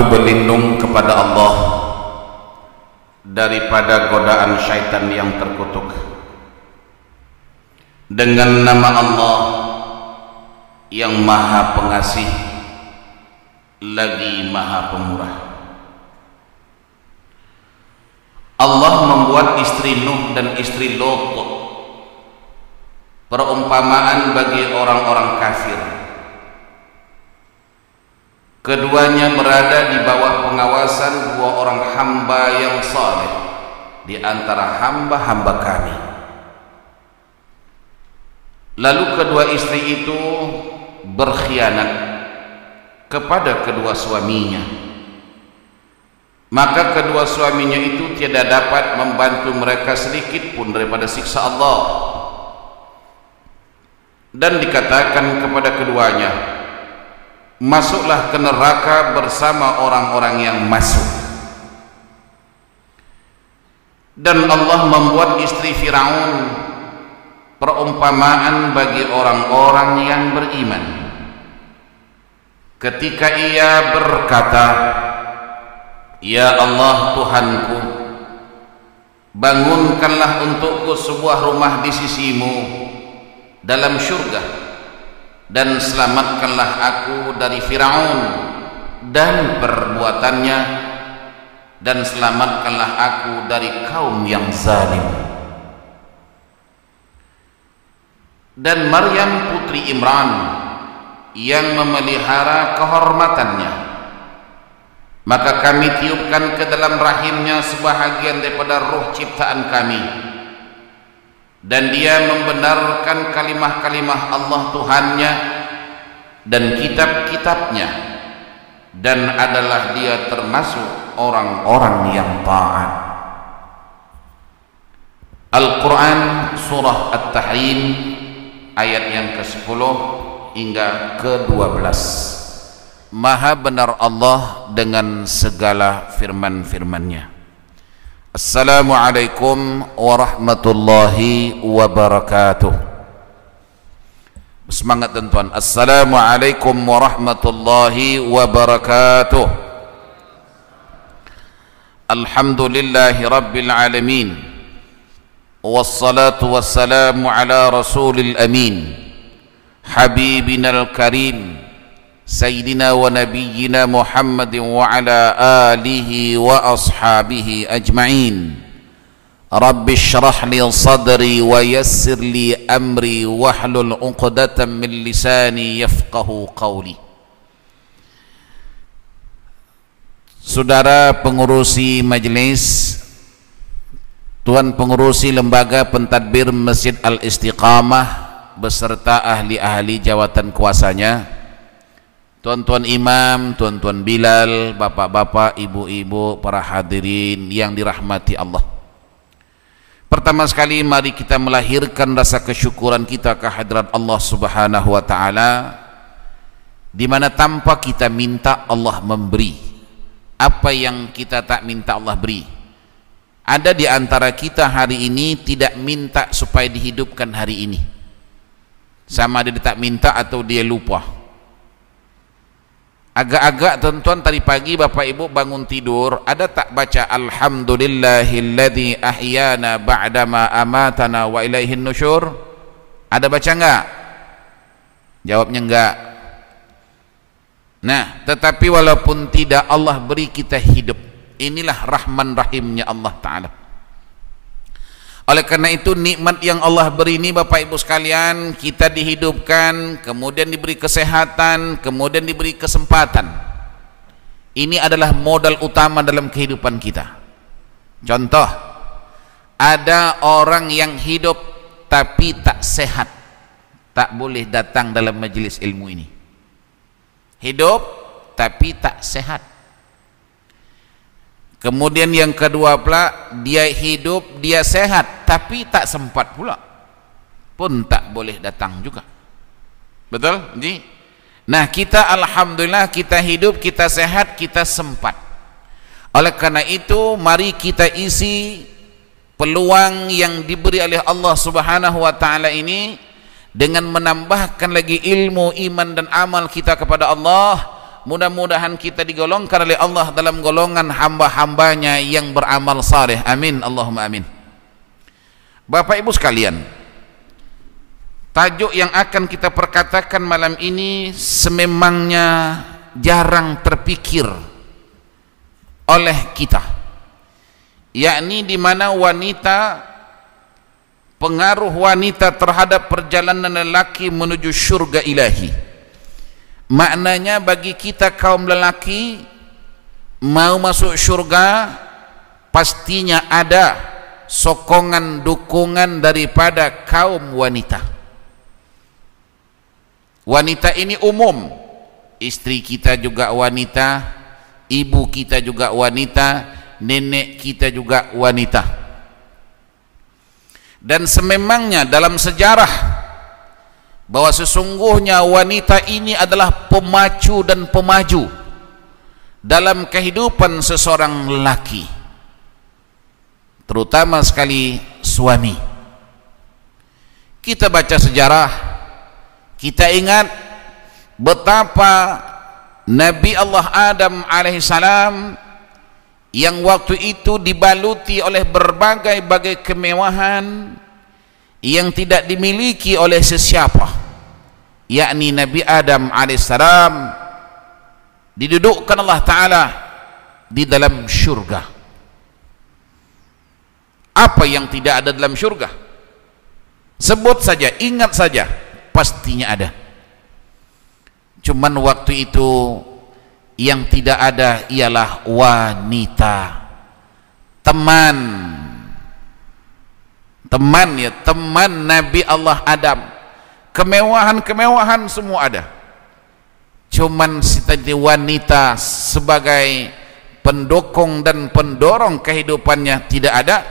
Aku berlindung kepada Allah daripada godaan syaitan yang terkutuk. Dengan nama Allah yang Maha Pengasih lagi Maha Pemurah. Allah membuat istri Nuh dan istri Lot perumpamaan bagi orang-orang kafir. Keduanya berada di bawah pengawasan dua orang hamba yang saleh di antara hamba-hamba kami. Lalu kedua istri itu berkhianat kepada kedua suaminya. Maka kedua suaminya itu tiada dapat membantu mereka sedikit pun daripada siksa Allah. Dan dikatakan kepada keduanya, masuklah ke neraka bersama orang-orang yang masuk. Dan Allah membuat istri Firaun perumpamaan bagi orang-orang yang beriman. Ketika ia berkata, ya Allah Tuhanku, bangunkanlah untukku sebuah rumah di sisimu dalam syurga, dan selamatkanlah aku dari Firaun dan perbuatannya, dan selamatkanlah aku dari kaum yang zalim. Dan Maryam putri Imran yang memelihara kehormatannya, maka kami tiupkan ke dalam rahimnya sebahagian daripada ruh ciptaan kami, dan dia membenarkan kalimah-kalimah Allah Tuhannya dan kitab-kitabnya, dan adalah dia termasuk orang-orang yang taat. Al-Quran Surah At-Tahrim ayat yang ke-10 hingga ke-12. Maha benar Allah dengan segala firman-firman-Nya. Assalamualaikum warahmatullahi wabarakatuh. Semangat tuan-tuan. Assalamualaikum warahmatullahi wabarakatuh. Alhamdulillahi rabbil alamin. Wassalatu wassalamu ala rasulil amin, habibinal karim, sayyidina wa nabiyyina Muhammadin wa ala alihi wa ashabihi ajma'in. Rabbi shrah li sadri wa yassir li amri wahlul 'uqdatam min lisani yafqahu qawli. Saudara pengurusi majelis, Tuan pengurusi lembaga pentadbir Masjid Al-Istiqamah beserta ahli-ahli jawatan kuasanya, tuan-tuan imam, tuan-tuan Bilal, bapak-bapak, ibu-ibu, para hadirin yang dirahmati Allah. Pertama sekali mari kita melahirkan rasa kesyukuran kita kehadirat Allah Subhanahu wa taala, di mana tanpa kita minta Allah memberi. Apa yang kita tak minta Allah beri. Ada di antara kita hari ini tidak minta supaya dihidupkan hari ini. Sama dia tak minta atau dia lupa. Agak-agak tuan-tuan tadi pagi bapak ibu bangun tidur, ada tak baca alhamdulillahilladzi ahyana ba'dama amatana wa ilaihin nusyur? Ada baca enggak? Jawabnya enggak. Nah, tetapi walaupun tidak, Allah beri kita hidup. Inilah rahman rahimnya Allah Ta'ala. Oleh karena itu nikmat yang Allah beri ini bapak ibu sekalian, kita dihidupkan, kemudian diberi kesehatan, kemudian diberi kesempatan. Ini adalah modal utama dalam kehidupan kita. Contoh, ada orang yang hidup tapi tak sehat, tak boleh datang dalam majelis ilmu ini. Hidup tapi tak sehat. Kemudian yang kedua pula, dia hidup, dia sehat, tapi tak sempat pula, pun tak boleh datang juga. Betul? Ji? Nah, kita alhamdulillah, kita hidup, kita sehat, kita sempat. Oleh karena itu, mari kita isi peluang yang diberi oleh Allah Subhanahu wa taala ini dengan menambahkan lagi ilmu, iman dan amal kita kepada Allah, mudah-mudahan kita digolongkan oleh Allah dalam golongan hamba-hambanya yang beramal saleh. Amin, Allahumma amin. Bapak Ibu sekalian, tajuk yang akan kita perkatakan malam ini sememangnya jarang terpikir oleh kita, yakni di mana wanita, pengaruh wanita terhadap perjalanan lelaki menuju syurga ilahi. Maknanya bagi kita kaum lelaki mau masuk syurga, pastinya ada sokongan dukungan daripada kaum wanita. Wanita ini umum, istri kita juga wanita, ibu kita juga wanita, nenek kita juga wanita. Dan sememangnya dalam sejarah bahwa sesungguhnya wanita ini adalah pemacu dan pemaju dalam kehidupan seseorang lelaki, terutama sekali suami. Kita baca sejarah, kita ingat betapa Nabi Allah Adam alaihissalam yang waktu itu dibaluti oleh berbagai-bagai kemewahan yang tidak dimiliki oleh sesiapa, yakni Nabi Adam alaihissalam didudukkan Allah Ta'ala di dalam syurga. Apa yang tidak ada dalam syurga? Sebut saja, ingat saja, pastinya ada. Cuman waktu itu yang tidak ada ialah wanita, teman ya, teman Nabi Allah Adam. Kemewahan semua ada, cuman si wanita sebagai pendukung dan pendorong kehidupannya tidak ada.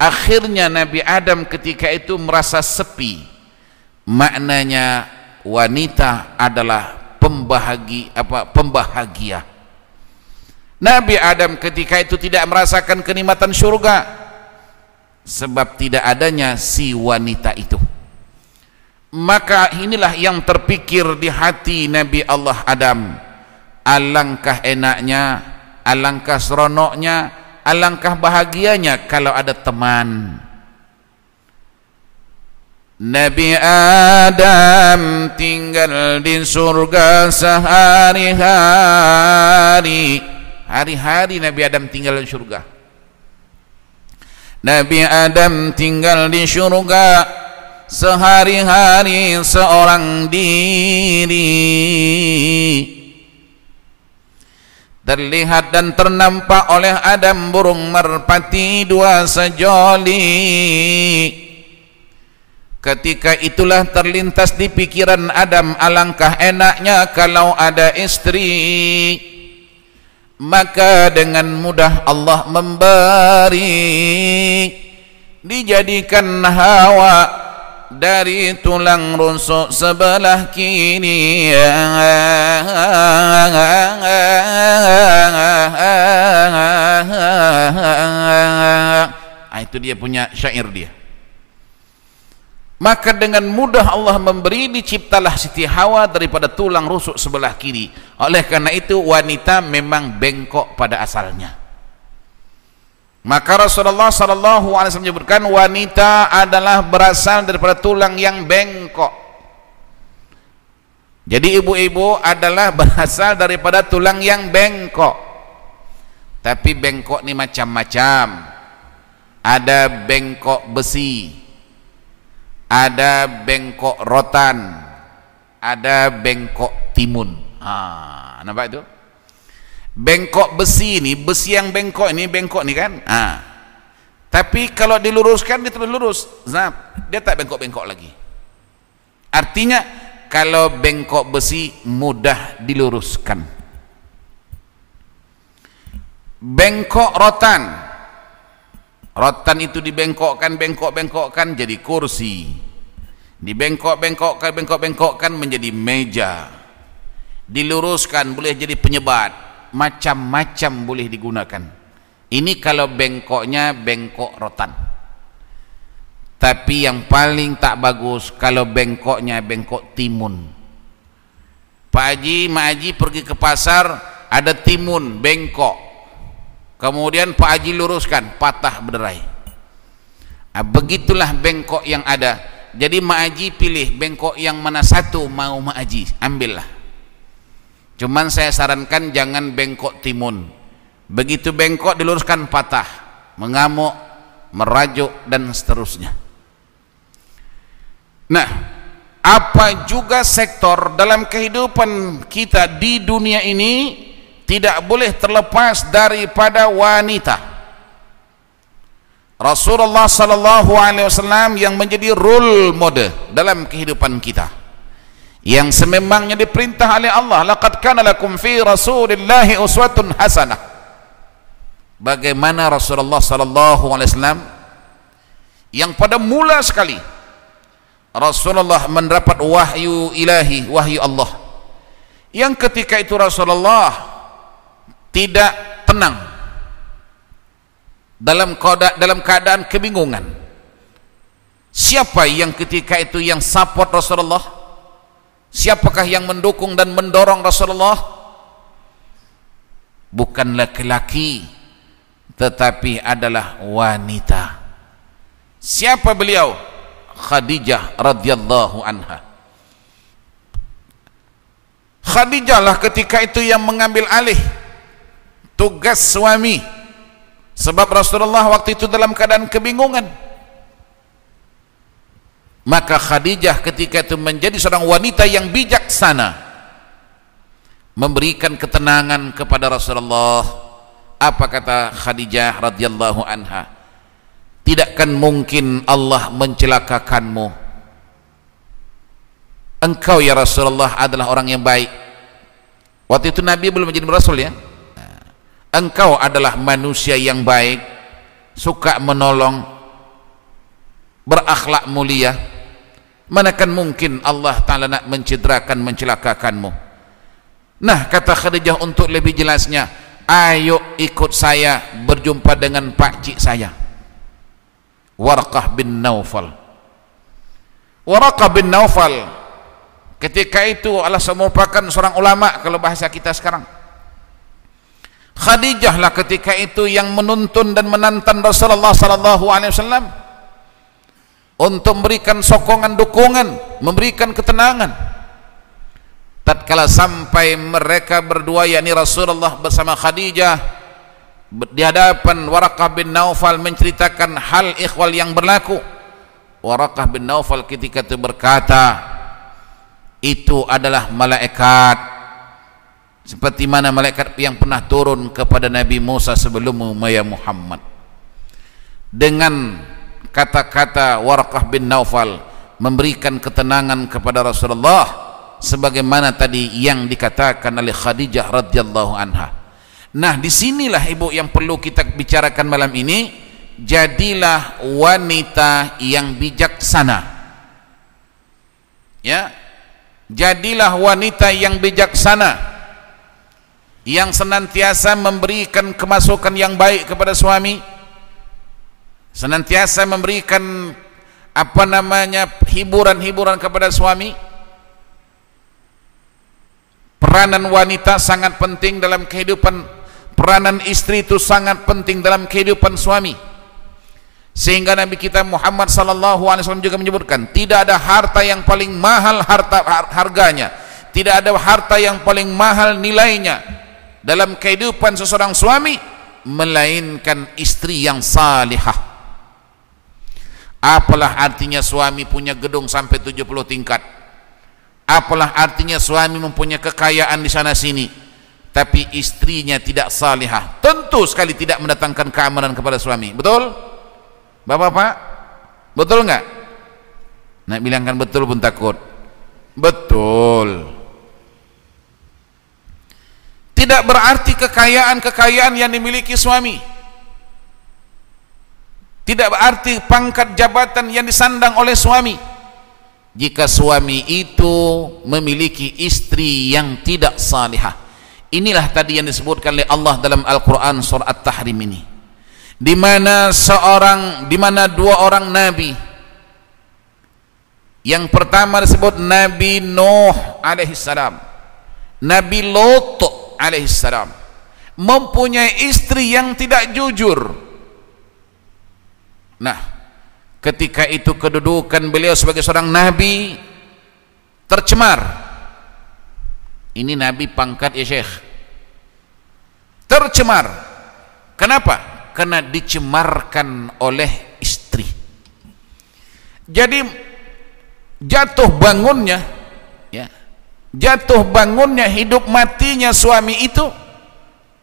Akhirnya Nabi Adam ketika itu merasa sepi. Maknanya wanita adalah pembahagia. Nabi Adam ketika itu tidak merasakan kenikmatan syurga sebab tidak adanya si wanita itu. Maka inilah yang terpikir di hati Nabi Allah Adam. Alangkah enaknya, alangkah seronoknya, alangkah bahagianya kalau ada teman. Nabi Adam tinggal di surga sehari-hari. Hari-hari Nabi Adam tinggal di surga. Nabi Adam tinggal di surga sehari-hari seorang diri. Terlihat dan ternampak oleh Adam burung merpati dua sejoli. Ketika itulah terlintas di pikiran Adam, alangkah enaknya kalau ada istri. Maka dengan mudah Allah memberi, dijadikan Hawa dari tulang rusuk sebelah kiri. Itu dia punya syair dia. Maka dengan mudah Allah memberi, diciptalah Siti Hawa daripada tulang rusuk sebelah kiri. Oleh karena itu wanita memang bengkok pada asalnya. Maka Rasulullah SAW menyebutkan wanita adalah berasal daripada tulang yang bengkok. Jadi ibu-ibu adalah berasal daripada tulang yang bengkok. Tapi bengkok ini macam-macam. Ada bengkok besi, ada bengkok rotan, ada bengkok timun. Nampak itu? Bengkok besi ini, besi yang bengkok ini kan? Tapi kalau diluruskan dia terus lurus. Dia tak bengkok-bengkok lagi. Artinya kalau bengkok besi mudah diluruskan. Bengkok rotan. Rotan itu dibengkokkan, bengkok-bengkokkan jadi kursi. Dibengkok-bengkokkan menjadi meja. Diluruskan boleh jadi penyebat. Macam-macam boleh digunakan. Ini kalau bengkoknya bengkok rotan. Tapi yang paling tak bagus kalau bengkoknya bengkok timun. Pak Haji, Mak Haji pergi ke pasar, ada timun bengkok, kemudian Pak Haji luruskan, patah berderai. Nah, begitulah bengkok yang ada. Jadi Mak Haji pilih bengkok yang mana satu mau Mak Haji, ambillah. Cuman saya sarankan jangan bengkok timun. Begitu bengkok diluruskan patah, mengamuk, merajuk dan seterusnya. Nah, apa juga sektor dalam kehidupan kita di dunia ini tidak boleh terlepas daripada wanita. Rasulullah sallallahu alaihi wasallam yang menjadi role model dalam kehidupan kita, yang sememangnya diperintah oleh Allah, laqad kana lakum fi rasulillahi uswatun hasanah. Bagaimana Rasulullah sallallahu alaihi wasallam yang pada mula sekali Rasulullah mendapat wahyu ilahi, wahyu Allah, yang ketika itu Rasulullah tidak tenang, dalam keadaan kebingungan. Siapa yang ketika itu yang support Rasulullah? Siapakah yang mendukung dan mendorong Rasulullah? Bukan laki-laki, tetapi adalah wanita. Siapa beliau? Khadijah radhiyallahu anha. Khadijah lah ketika itu yang mengambil alih tugas suami, sebab Rasulullah waktu itu dalam keadaan kebingungan. Maka Khadijah ketika itu menjadi seorang wanita yang bijaksana, memberikan ketenangan kepada Rasulullah. Apa kata Khadijah radhiyallahu anha? Tidakkan mungkin Allah mencelakakanmu. Engkau ya Rasulullah adalah orang yang baik. Waktu itu Nabi belum menjadi Rasul ya. Engkau adalah manusia yang baik, suka menolong, berakhlak mulia. Manakan mungkin Allah Ta'ala nak mencelakakanmu. Nah, kata Khadijah untuk lebih jelasnya, ayo ikut saya berjumpa dengan pakcik saya, Warqah bin Naufal. Warqah bin Naufal ketika itu adalah merupakan seorang ulama kalau bahasa kita sekarang. Khadijah lah ketika itu yang menuntun dan menantang Rasulullah sallallahu alaihi wasallam untuk memberikan sokongan, dukungan, memberikan ketenangan. Tatkala sampai mereka berdua, yakni Rasulullah bersama Khadijah, di hadapan Waraqah bin Naufal menceritakan hal ikhwal yang berlaku. Waraqah bin Naufal ketika itu berkata, itu adalah malaikat, seperti mana malaikat yang pernah turun kepada Nabi Musa sebelummu ya Muhammad. Dengan kata-kata Waraqah bin Naufal memberikan ketenangan kepada Rasulullah, sebagaimana tadi yang dikatakan oleh Khadijah radhiyallahu anha. Nah, disinilah ibu yang perlu kita bicarakan malam ini. Jadilah wanita yang bijaksana, ya. Jadilah wanita yang bijaksana, yang senantiasa memberikan kemasukan yang baik kepada suami, senantiasa memberikan hiburan-hiburan kepada suami. Peranan wanita sangat penting dalam kehidupan. Peranan istri itu sangat penting dalam kehidupan suami, sehingga Nabi kita Muhammad sallallahu alaihi wasallam juga menyebutkan, tidak ada harta yang paling mahal harganya, tidak ada harta yang paling mahal nilainya dalam kehidupan seseorang suami melainkan istri yang salihah. Apalah artinya suami punya gedung sampai 70 tingkat? Apalah artinya suami mempunyai kekayaan di sana sini, tapi istrinya tidak salihah? Tentu sekali tidak mendatangkan keamanan kepada suami. Betul? Bapak-bapak, betul enggak? Nak bilangkan betul pun takut. Betul. Tidak berarti kekayaan yang dimiliki suami, tidak berarti pangkat jabatan yang disandang oleh suami, jika suami itu memiliki istri yang tidak salihah. Inilah tadi yang disebutkan oleh Allah dalam Al-Quran surah At-Tahrim ini, di mana dua orang nabi. Yang pertama disebut Nabi Nuh alaihissalam, Nabi Lot alaihissalam mempunyai istri yang tidak jujur. Nah, ketika itu kedudukan beliau sebagai seorang nabi tercemar. Ini nabi pangkat ya Syekh. Tercemar. Kenapa? Karena dicemarkan oleh istri. Jadi jatuh bangunnya, ya, jatuh bangunnya, hidup matinya suami itu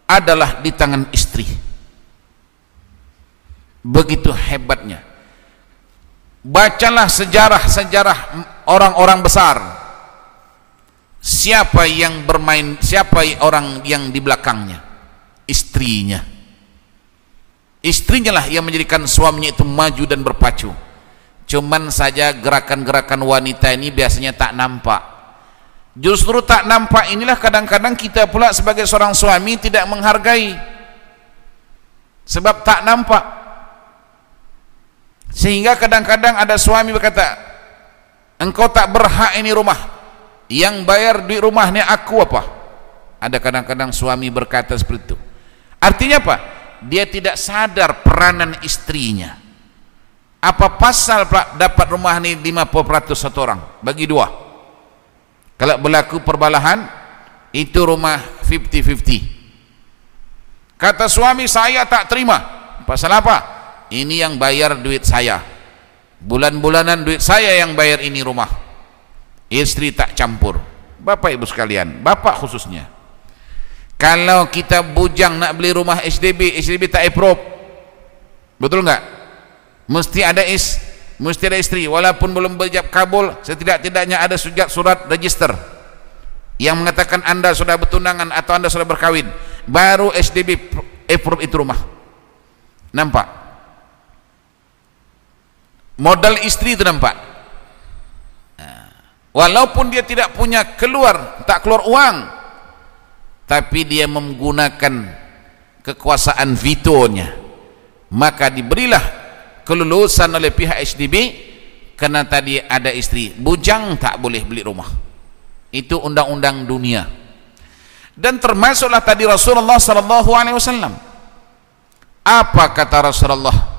adalah di tangan istri. Begitu hebatnya. Bacalah sejarah-sejarah orang-orang besar. Siapa yang bermain, siapa orang yang di belakangnya? Istrinya. Istrinya lah yang menjadikan suaminya itu maju dan berpacu. Cuman saja gerakan-gerakan wanita ini biasanya tak nampak. Justru tak nampak inilah kadang-kadang kita pula sebagai seorang suami tidak menghargai. Sebab tak nampak. Sehingga kadang-kadang ada suami berkata, engkau tak berhak ini rumah, yang bayar duit rumah ini aku apa? Ada kadang-kadang suami berkata seperti itu. Artinya apa? Dia tidak sadar peranan istrinya. Apa pasal Pak dapat rumah ini 50% satu orang bagi dua? Kalau berlaku perbalahan itu rumah 50-50. Kata suami, saya tak terima. Pasal apa? Ini yang bayar duit saya, bulan-bulanan duit saya yang bayar ini rumah. Istri tak campur. Bapak ibu sekalian, bapak khususnya, kalau kita bujang nak beli rumah SDB tak approve, betul nggak? Mesti ada istri, walaupun belum berjab kabul, setidak-tidaknya ada surat register yang mengatakan anda sudah bertunangan atau anda sudah berkawin, baru SDB approve itu rumah. Nampak? Modal istri itu nampak. Walaupun dia tidak punya tak keluar uang, tapi dia menggunakan kekuasaan vetonya, maka diberilah kelulusan oleh pihak SDB karena tadi ada istri. Bujang tak boleh beli rumah. Itu undang-undang dunia. Dan termasuklah tadi Rasulullah SAW. Apa kata Rasulullah?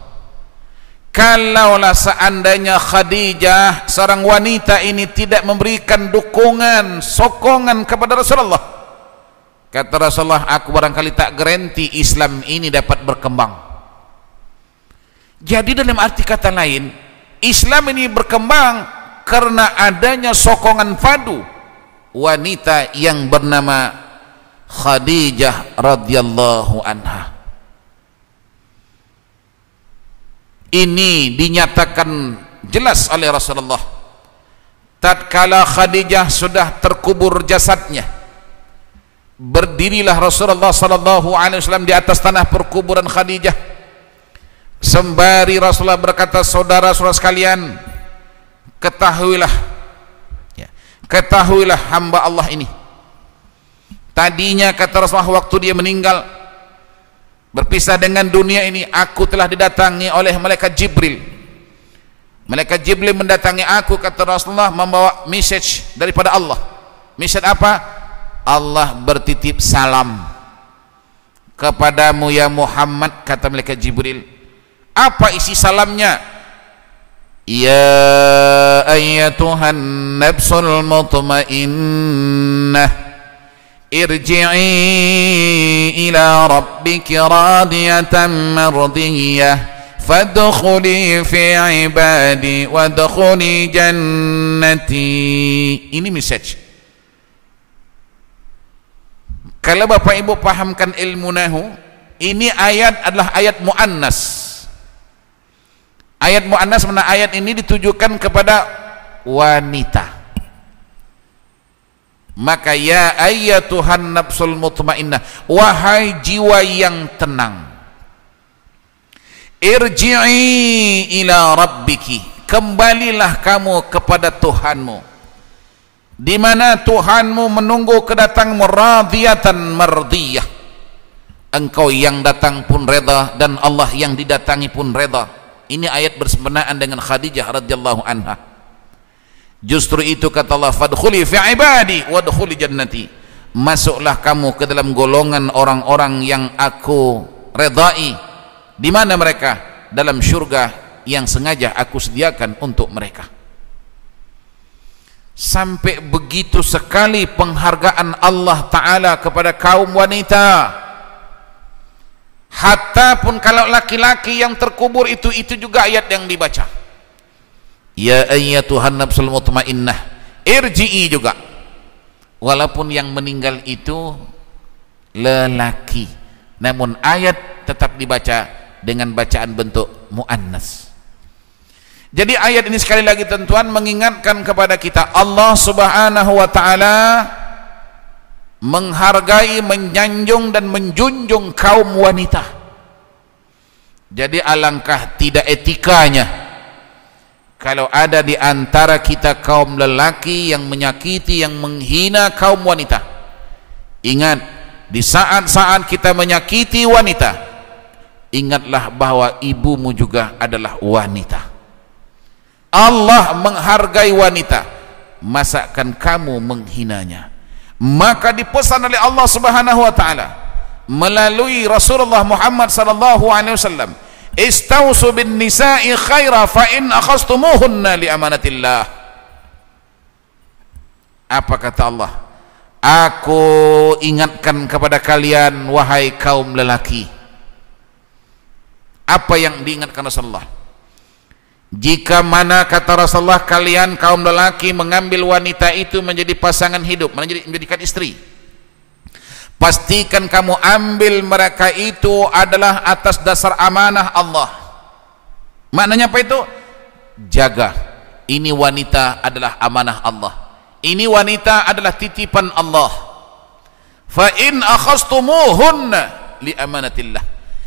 Kalaulah seandainya Khadijah, seorang wanita ini, tidak memberikan dukungan, sokongan kepada Rasulullah, kata Rasulullah, aku barangkali tak garanti Islam ini dapat berkembang. Jadi dalam arti kata lain, Islam ini berkembang karena adanya sokongan padu wanita yang bernama Khadijah radhiyallahu anha. Ini dinyatakan jelas oleh Rasulullah. Tatkala Khadijah sudah terkubur jasadnya, berdirilah Rasulullah SAW di atas tanah perkuburan Khadijah, sembari Rasulullah berkata, saudara-saudara sekalian, ketahuilah hamba Allah ini. Tadinya kata Rasulullah waktu dia meninggal, berpisah dengan dunia ini, aku telah didatangi oleh malaikat Jibril. Malaikat Jibril mendatangi aku, kata Rasulullah, membawa message daripada Allah. Message apa? Allah bertitip salam kepadamu ya Muhammad, kata malaikat Jibril. Apa isi salamnya? Ya ayyatuhan nafsul mutmainnah, irji'i ila rabbiki radiyatan mardiyah, fadkhuli fi ibadi wadkhuli jannati. Ini message. Kalau Bapak Ibu pahamkan ilmu nahu, ini ayat adalah ayat muannas. Ayat muannas mana? Ayat ini ditujukan kepada wanita. Maka ya ayyatuhan nafsul mutmainnah, wahai jiwa yang tenang, irji'i ila rabbiki, kembalilah kamu kepada Tuhanmu, di mana Tuhanmu menunggu kedatanganmu, radiyatan mardiyah, engkau yang datang pun reda dan Allah yang didatangi pun reda. Ini ayat bersebenaraan dengan Khadijah radhiyallahu anha. Justru itu kata Allah, fadkhuli fi ibadi wadkhuli jannati, masuklah kamu ke dalam golongan orang-orang yang aku redai. Di mana mereka? Dalam syurga yang sengaja aku sediakan untuk mereka. Sampai begitu sekali penghargaan Allah Ta'ala kepada kaum wanita. Hatta pun kalau laki-laki yang terkubur itu juga ayat yang dibaca. Ya ayyatuhan nafsul mutmainnah irji'i juga. Walaupun yang meninggal itu lelaki, namun ayat tetap dibaca dengan bacaan bentuk muannas. Jadi ayat ini sekali lagi tuan-tuan mengingatkan kepada kita, Allah Subhanahu wa taala menghargai, menyanjung dan menjunjung kaum wanita. Jadi alangkah tidak etikanya kalau ada di antara kita kaum lelaki yang menyakiti, yang menghina kaum wanita. Ingat, di saat-saat kita menyakiti wanita, ingatlah bahwa ibumu juga adalah wanita. Allah menghargai wanita, masakan kamu menghinanya? Maka dipesan oleh Allah Subhanahu wa taala melalui Rasulullah Muhammad sallallahu alaihi wasallam, istausu bin nisa'i khaira fa in akhastumuhunna li amanatillah. Apa kata Allah? Aku ingatkan kepada kalian wahai kaum lelaki. Apa yang diingatkan Rasulullah? Jika mana kata Rasulullah kalian kaum lelaki mengambil wanita itu menjadi pasangan hidup, menjadikan istri, pastikan kamu ambil mereka itu adalah atas dasar amanah Allah. Maknanya apa itu? Jaga. Ini wanita adalah amanah Allah. Ini wanita adalah titipan Allah. Fa in akhastumuhunna li amanatillah.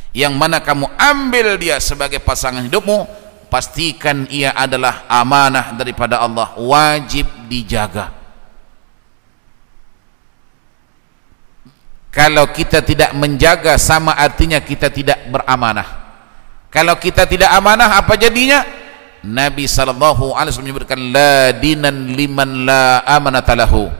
Yang mana kamu ambil dia sebagai pasangan hidupmu, pastikan ia adalah amanah daripada Allah, wajib dijaga. Kalau kita tidak menjaga, sama artinya kita tidak beramanah. Kalau kita tidak amanah, apa jadinya? Nabi sallallahu alaihi wasallam menyebutkan la dinan liman la amanata lahu.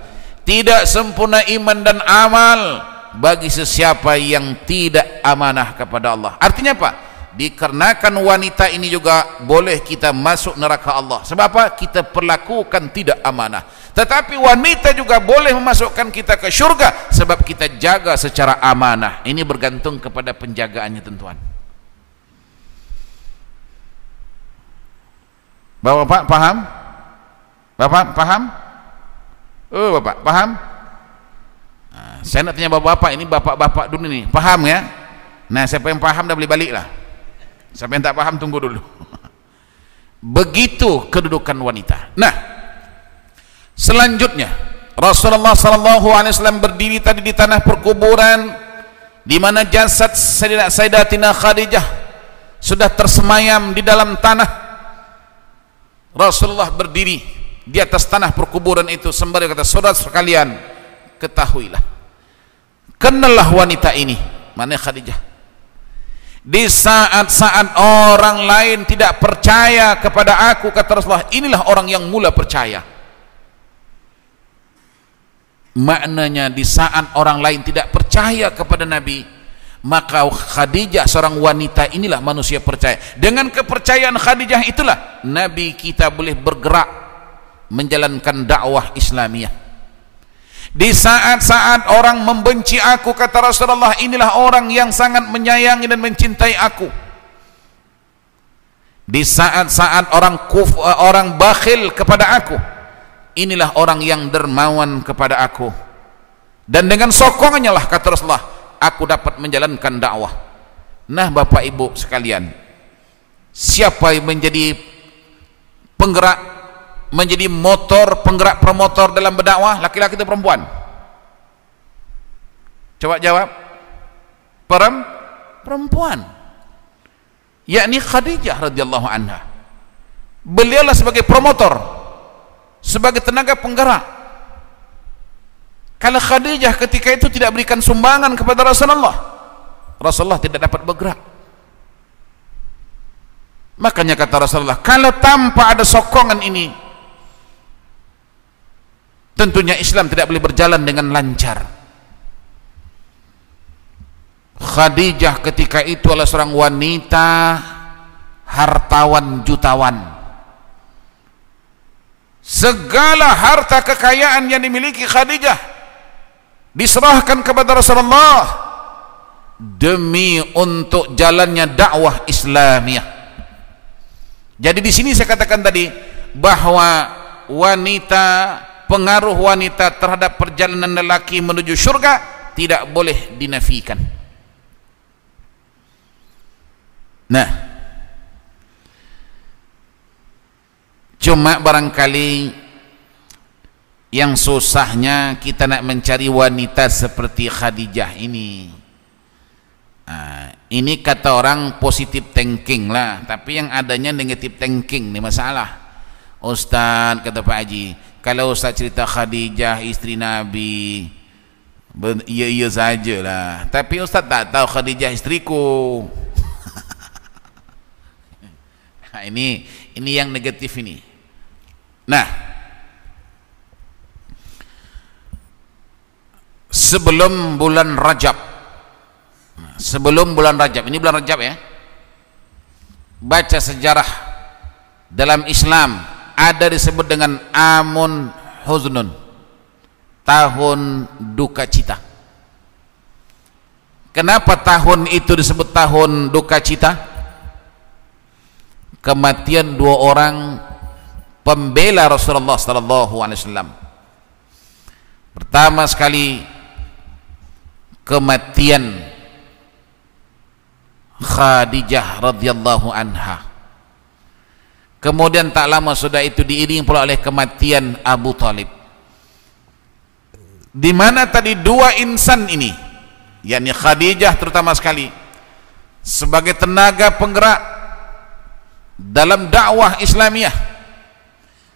Tidak sempurna iman dan amal bagi sesiapa yang tidak amanah kepada Allah. Artinya apa? Dikarenakan wanita ini juga boleh kita masuk neraka Allah. Sebab apa? Kita perlakukan tidak amanah. Tetapi wanita juga boleh memasukkan kita ke syurga sebab kita jaga secara amanah. Ini bergantung kepada penjagaannya, tuan-tuan. Bapak paham? Bapak paham? Oh, Bapak paham? Nah, saya nak tanya bapak-bapak, ini bapak-bapak dulu nih, paham ya? Nah, siapa yang paham dah boleh balik lah. Siapa yang tak paham tunggu dulu. Begitu kedudukan wanita. Nah, selanjutnya Rasulullah SAW berdiri tadi di tanah perkuburan di mana jasad Sayyidatina Khadijah sudah tersemayam di dalam tanah. Rasulullah berdiri di atas tanah perkuburan itu sembari kata, saudara sekalian, ketahuilah, kenallah wanita ini, mana Khadijah. Di saat-saat orang lain tidak percaya kepada aku, kata Rasulullah, inilah orang yang mula percaya. Maknanya di saat orang lain tidak percaya kepada Nabi, maka Khadijah seorang wanita inilah manusia percaya. Dengan kepercayaan Khadijah itulah Nabi kita boleh bergerak menjalankan dakwah Islamiyah. Di saat-saat orang membenci aku, kata Rasulullah, inilah orang yang sangat menyayangi dan mencintai aku. Di saat-saat orang bakhil kepada aku, inilah orang yang dermawan kepada aku. Dan dengan sokongannya lah, kata Rasulullah, aku dapat menjalankan dakwah. Nah, Bapak Ibu sekalian, siapa yang menjadi penggerak, menjadi motor, penggerak promotor dalam berdakwah, laki-laki atau perempuan? Coba jawab. Perempuan. Yakni Khadijah radhiyallahu anha. Beliaulah sebagai promotor, sebagai tenaga penggerak. Kalau Khadijah ketika itu tidak berikan sumbangan kepada Rasulullah, Rasulullah tidak dapat bergerak. Makanya kata Rasulullah, kalau tanpa ada sokongan ini, tentunya Islam tidak boleh berjalan dengan lancar. Khadijah ketika itu adalah seorang wanita hartawan jutawan. Segala harta kekayaan yang dimiliki Khadijah diserahkan kepada Rasulullah demi untuk jalannya dakwah Islamiyah. Jadi di sini saya katakan tadi bahwa wanita, pengaruh wanita terhadap perjalanan lelaki menuju surga tidak boleh dinafikan. Nah, cuma barangkali yang susahnya kita nak mencari wanita seperti Khadijah ini. Ini kata orang positive thinking lah, tapi yang adanya negative thinking ni masalah. Ustaz, kata Pak Haji, kalau Ustaz cerita Khadijah istri Nabi, iya sajalah. Tapi Ustaz tak tahu Khadijah istriku. Nah, ini yang negatif ini. Nah, sebelum bulan Rajab, ini bulan Rajab ya, baca sejarah dalam Islam ada disebut dengan Amun Huznun, tahun duka cita. Kenapa tahun itu disebut tahun duka cita? Kematian dua orang pembela Rasulullah sallallahu alaihi wasallam. Pertama sekali kematian Khadijah radhiyallahu anha. Kemudian tak lama sudah itu diiringi pula oleh kematian Abu Talib. Di mana tadi dua insan ini, yakni Khadijah terutama sekali sebagai tenaga penggerak dalam dakwah Islamiyah,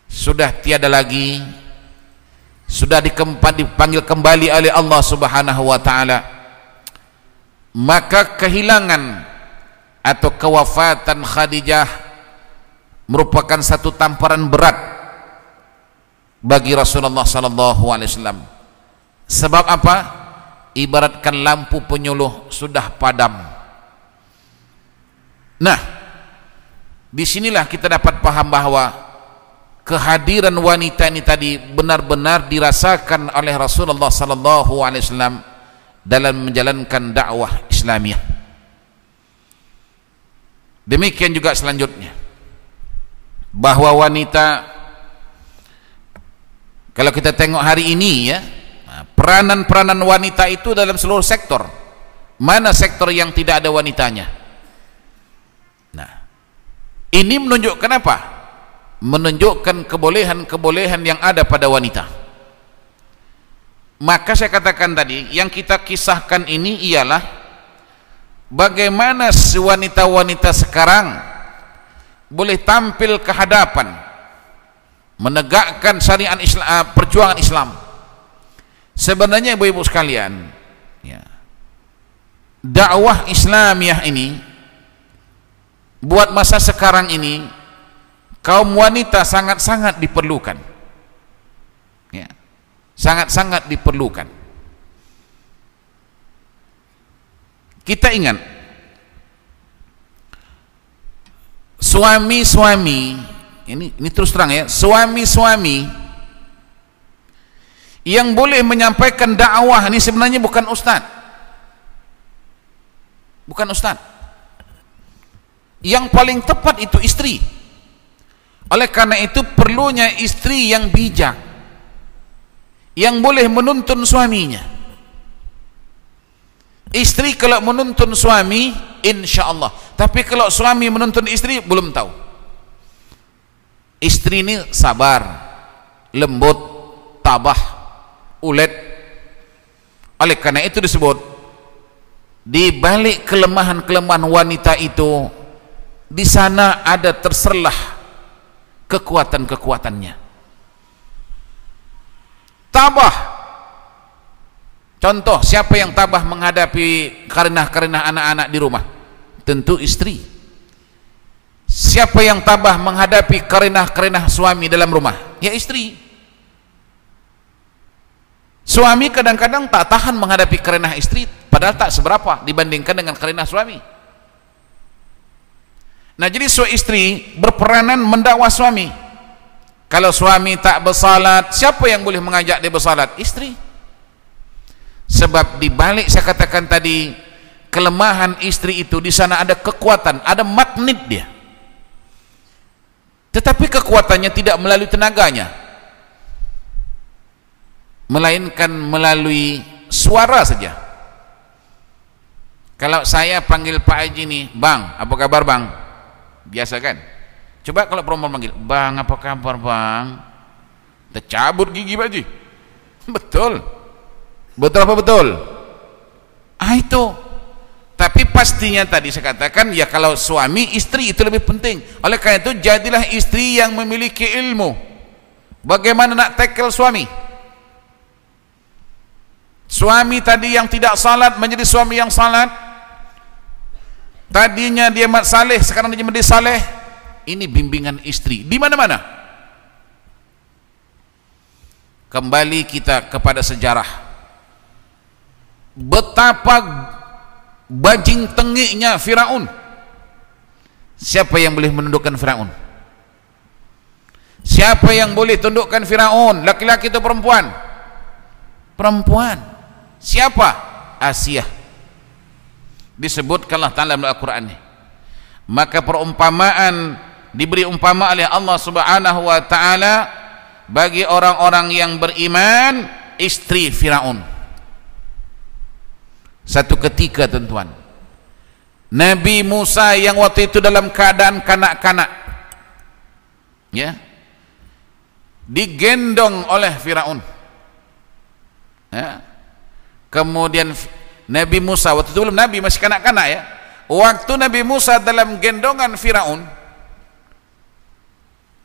sudah tiada lagi, sudah dipanggil kembali oleh Allah Subhanahu wa taala. Maka kehilangan atau kewafatan Khadijah merupakan satu tamparan berat bagi Rasulullah sallallahu alaihi wasallam. Sebab apa? Ibaratkan lampu penyuluh sudah padam. Nah, disinilah kita dapat paham bahwa kehadiran wanita ini tadi benar-benar dirasakan oleh Rasulullah sallallahu alaihi wasallam dalam menjalankan dakwah Islamiyah. Demikian juga selanjutnya, bahwa wanita, kalau kita tengok hari ini ya, peranan-peranan wanita itu dalam seluruh sektor. Mana sektor yang tidak ada wanitanya? Nah, ini menunjukkan apa? Menunjukkan kebolehan-kebolehan yang ada pada wanita. Maka saya katakan tadi, yang kita kisahkan ini ialah bagaimana wanita-wanita sekarang boleh tampil ke hadapan menegakkan syariat Islam, perjuangan Islam. Sebenarnya ibu-ibu sekalian, ya, dakwah Islamiyah ini buat masa sekarang ini kaum wanita sangat-sangat diperlukan, ya, sangat-sangat diperlukan. Kita ingat suami-suami ini terus terang ya, suami-suami yang boleh menyampaikan dakwah ini sebenarnya bukan ustaz, bukan ustaz. Yang paling tepat itu istri. Oleh karena itu perlunya istri yang bijak, yang boleh menuntun suaminya. Istri kalau menuntun suami, insya Allah. Tapi kalau suami menuntun istri, belum tahu. Istri ini sabar, lembut, tabah, ulet. Oleh karena itu disebut, di balik kelemahan-kelemahan wanita itu, di sana ada terserlah kekuatan-kekuatannya. Tabah. Contoh, siapa yang tabah menghadapi karenah-karenah anak-anak di rumah? Tentu istri. Siapa yang tabah menghadapi karenah-karenah suami dalam rumah? Ya istri. Suami kadang-kadang tak tahan menghadapi karenah istri, padahal tak seberapa dibandingkan dengan karenah suami. Nah, jadi suami istri berperanan mendakwa suami. Kalau suami tak bersalat, siapa yang boleh mengajak dia bersalat? Istri. Sebab di balik saya katakan tadi, kelemahan istri itu, di sana ada kekuatan, ada magnet dia. Tetapi kekuatannya tidak melalui tenaganya, melainkan melalui suara saja. Kalau saya panggil Pak Haji nih, Bang, apa kabar Bang? Biasa kan? Coba kalau perempuan panggil, Bang, apa kabar Bang? Tercabut gigi Pak Haji. Betul. Betul apa betul? Itu. Tapi pastinya tadi saya katakan, ya kalau suami, istri itu lebih penting. Oleh karena itu, jadilah istri yang memiliki ilmu bagaimana nak tackle suami. Suami tadi yang tidak salat menjadi suami yang salat. Tadinya dia mat saleh, sekarang dia menjadi saleh. Ini bimbingan istri di mana-mana. Kembali kita kepada sejarah, betapa bajing tengiknya Firaun. Siapa yang boleh menundukkan Firaun? Siapa yang boleh tundukkan Firaun? Laki-laki atau perempuan? Perempuan. Siapa? Asiyah. Disebutkanlah dalam Al-Quran ini. Maka perumpamaan diberi umpama oleh Allah Subhanahu wa taala bagi orang-orang yang beriman, istri Firaun. Satu ketika tuan-tuan, Nabi Musa yang waktu itu dalam keadaan kanak-kanak, ya, digendong oleh Firaun, ya. Kemudian Nabi Musa waktu itu belum Nabi, masih kanak-kanak ya. Waktu Nabi Musa dalam gendongan Firaun,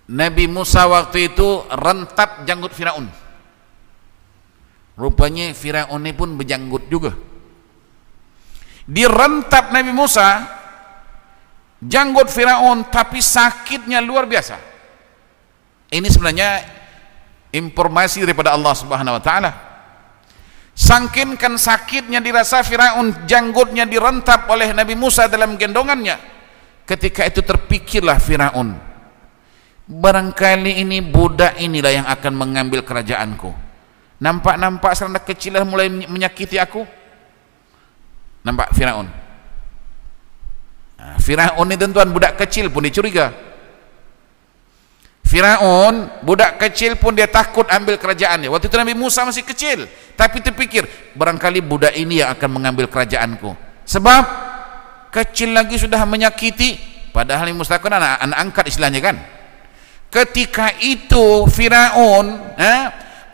Nabi Musa waktu itu rentat janggut Firaun. Rupanya Firaun ini pun berjanggut juga. Direntap Nabi Musa janggut Firaun, tapi sakitnya luar biasa. Ini sebenarnya informasi daripada Allah Subhanahu wa taala. Sangkinkan sakitnya dirasa Firaun, janggutnya direntap oleh Nabi Musa dalam gendongannya. Ketika itu terpikirlah Firaun, barangkali ini budak inilah yang akan mengambil kerajaanku. Nampak-nampak seranda kecilah mulai menyakiti aku. Nampak Firaun. Nah, Firaun ini tuan-tuan, budak kecil pun dicuriga. Firaun, budak kecil pun dia takut ambil kerajaannya. Waktu itu Nabi Musa masih kecil, tapi terpikir, barangkali budak ini yang akan mengambil kerajaanku. Sebab kecil lagi sudah menyakiti, padahal Nabi Musa kan anak angkat istilahnya kan. Ketika itu Firaun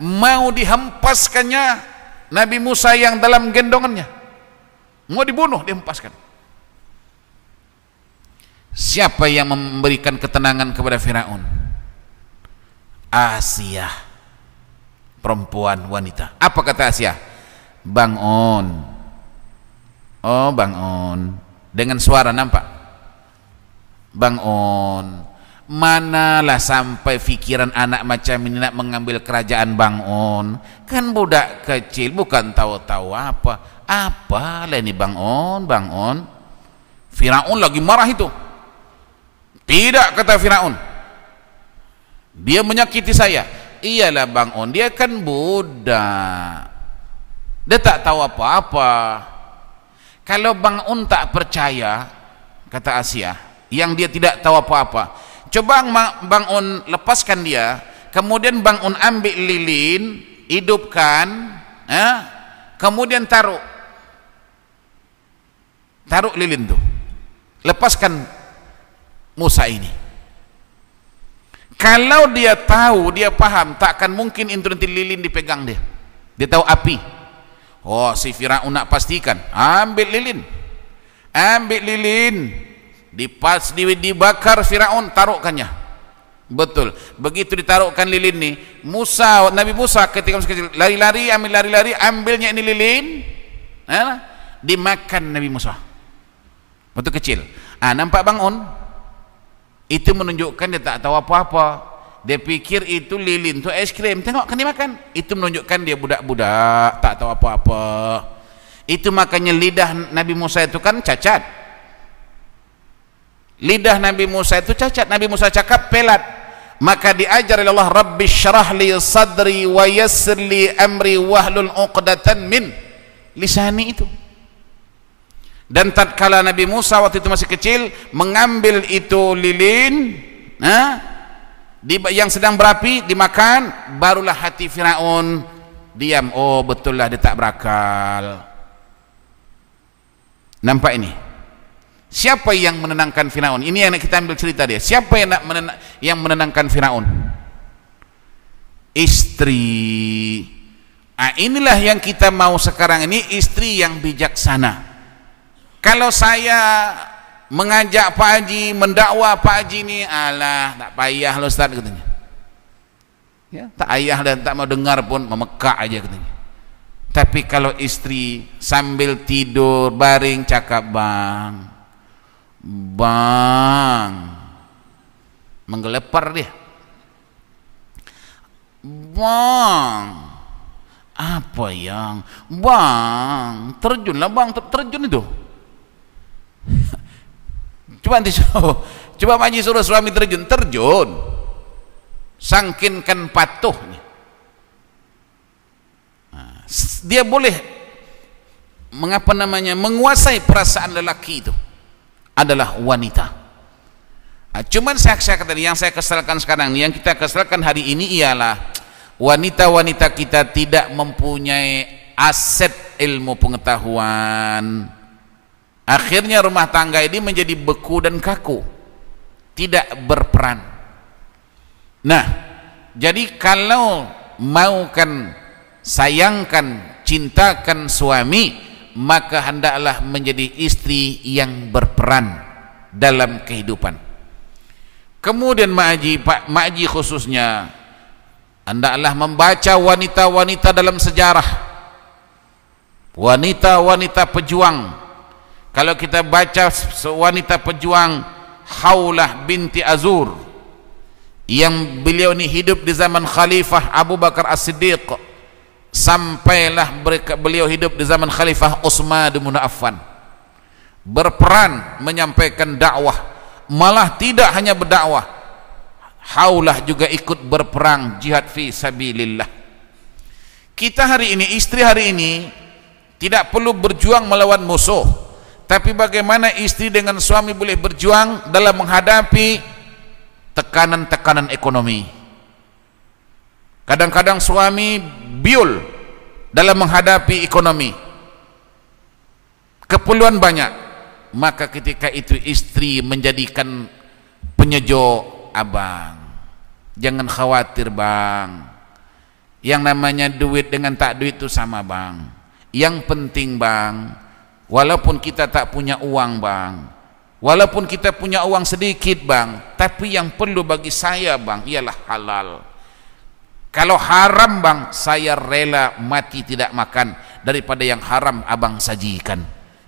mau dihempaskannya Nabi Musa yang dalam gendongannya, mau dibunuh, dihempaskan. Siapa yang memberikan ketenangan kepada Firaun? Asiyah, perempuan wanita. Apa kata Asiyah? Bangun. Oh, bangun. Dengan suara, nampak? Bangun. Manalah sampai fikiran anak macam ini nak mengambil kerajaan, bangun. Kan budak kecil, bukan tahu-tahu apa. Apalah ini bangun, bangun. Firaun lagi marah itu. Tidak, kata Firaun, dia menyakiti saya. Iyalah bangun, dia kan budak, dia tak tahu apa-apa. Kalau bangun tak percaya, kata Asiyah, yang dia tidak tahu apa-apa, coba bangun lepaskan dia, kemudian bangun ambil lilin, hidupkan, kemudian taruh lilin tu, lepaskan Musa ini. Kalau dia tahu, dia paham, tak akan mungkin itu nanti lilin dipegang dia. Dia tahu api. Oh, si Firaun nak pastikan, ambil lilin, dibakar Firaun, taruhkannya. Betul. Begitu ditaruhkan lilin ni, Nabi Musa ketika masih kecil, lari-lari, ambilnya ini lilin, dimakan Nabi Musa waktu kecil. Nampak bangun? Itu menunjukkan dia tak tahu apa-apa. Dia pikir itu lilin, itu es krim. Tengok kan dia makan. Itu menunjukkan dia budak-budak, tak tahu apa-apa. Itu makanya lidah Nabi Musa itu kan cacat. Lidah Nabi Musa itu cacat. Nabi Musa cakap pelat. Maka diajar oleh Allah, Rabbi syrah li sadri wa yassir li amri wahlul uqdatan min lisani itu. Dan tatkala Nabi Musa waktu itu masih kecil mengambil itu lilin, yang sedang berapi dimakan, barulah hati Firaun diam. Oh betul lah, dia tak berakal. Nampak ini? Siapa yang menenangkan Firaun? Ini yang kita ambil cerita dia. Siapa yang menenangkan Firaun? Istri. Inilah yang kita mau sekarang ini, istri yang bijaksana. Kalau saya mengajak Pak Haji, mendakwa Pak Haji ini, alah tak payah loh Ustaz katanya. Ya, tak payah dan tak mau dengar pun, memekak aja katanya. Tapi kalau istri sambil tidur baring cakap, bang, menggelepar dia. Bang, apa yang? Bang, terjunlah bang, terjun itu. Coba Pak Haji suruh suami terjun, sangkinkan patuhnya. Dia boleh menguasai perasaan lelaki itu adalah wanita. Cuman saya katakan, yang saya kesalkan sekarang, yang kita kesalkan hari ini ialah wanita-wanita kita tidak mempunyai aset ilmu pengetahuan. Akhirnya rumah tangga ini menjadi beku dan kaku, tidak berperan. Nah, jadi kalau maukan, sayangkan, cintakan suami, maka hendaklah menjadi istri yang berperan dalam kehidupan. Kemudian Mak Haji khususnya hendaklah membaca wanita-wanita dalam sejarah, wanita-wanita pejuang. Kalau kita baca wanita pejuang Khawlah binti Azur, yang beliau ini hidup di zaman Khalifah Abu Bakar As-Siddiq, sampailah beliau hidup di zaman Khalifah Utsman bin Affan, berperan menyampaikan dakwah. Malah tidak hanya berdakwah, Khawlah juga ikut berperang jihad fi sabilillah. Kita hari ini, istri hari ini tidak perlu berjuang melawan musuh, tapi bagaimana istri dengan suami boleh berjuang dalam menghadapi tekanan-tekanan ekonomi. Kadang-kadang suami biul dalam menghadapi ekonomi, keperluan banyak, maka ketika itu istri menjadikan penyejuk. Abang, jangan khawatir bang, yang namanya duit dengan tak duit itu sama bang. Yang penting bang, walaupun kita tak punya uang bang, walaupun kita punya uang sedikit bang, tapi yang perlu bagi saya bang ialah halal. Kalau haram bang, saya rela mati tidak makan daripada yang haram abang sajikan.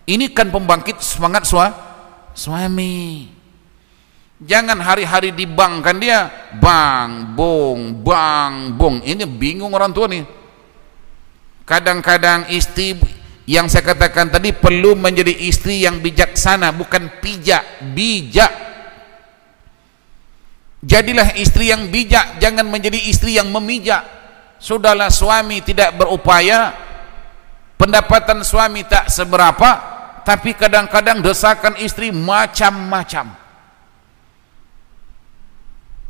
Ini kan pembangkit semangat suami. Jangan hari-hari di bank kan dia bang bong. Ini bingung orang tua nih. Kadang-kadang istri yang saya katakan tadi perlu menjadi istri yang bijaksana, bukan bijak. Jadilah istri yang bijak, jangan menjadi istri yang memijak. Sudahlah suami tidak berupaya, pendapatan suami tak seberapa, tapi kadang-kadang desakan istri macam-macam.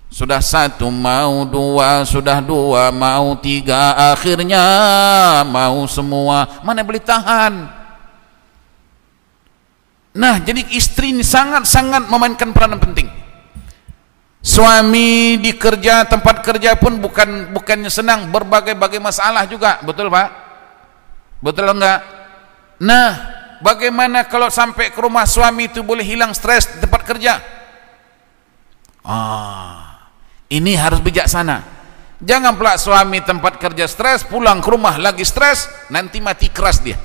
Sudah satu mau dua, sudah dua mau tiga, akhirnya mau semua. Mana boleh tahan? Nah, jadi istri ini sangat-sangat memainkan peranan penting. Suami di kerja, tempat kerja pun bukannya senang, berbagai-bagai masalah juga, betul Pak? Betul enggak? Nah, bagaimana kalau sampai ke rumah suami itu boleh hilang stres di tempat kerja? Ini harus bijaksana. Jangan pula suami tempat kerja stres, pulang ke rumah lagi stres, nanti mati keras dia.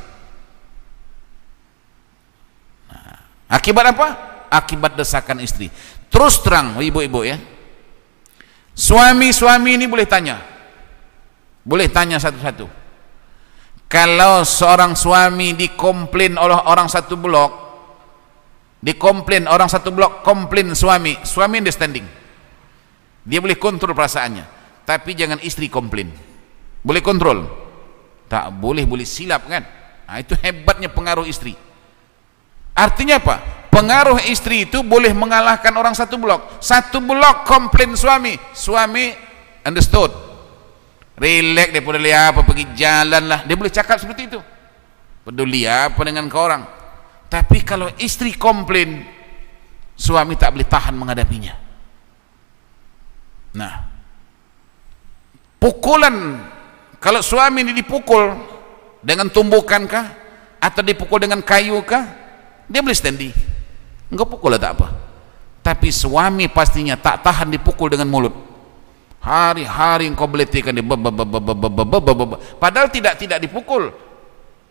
Akibat apa? Akibat desakan istri. Terus terang ibu-ibu ya, Suami-suami ini boleh tanya satu-satu. Kalau seorang suami dikomplain oleh orang satu blok, komplain suami understanding, dia boleh kontrol perasaannya. Tapi jangan istri komplain. Boleh kontrol? Tak boleh, boleh silap kan. Nah, itu hebatnya pengaruh istri. Artinya apa? Pengaruh istri itu boleh mengalahkan orang satu blok. Satu blok komplain suami understood, relax, dia peduli apa, pergi jalan lah, dia boleh cakap seperti itu, peduli apa dengan kau orang. Tapi kalau istri komplain, suami tak boleh tahan menghadapinya. Nah, pukulan, kalau suami ini dipukul dengan tumbukan kah, atau dipukul dengan kayu kah, dia boleh standing, enggak pukul lah tak apa. Tapi suami pastinya tak tahan dipukul dengan mulut. Hari-hari engkau beletihkan dia, padahal tidak dipukul,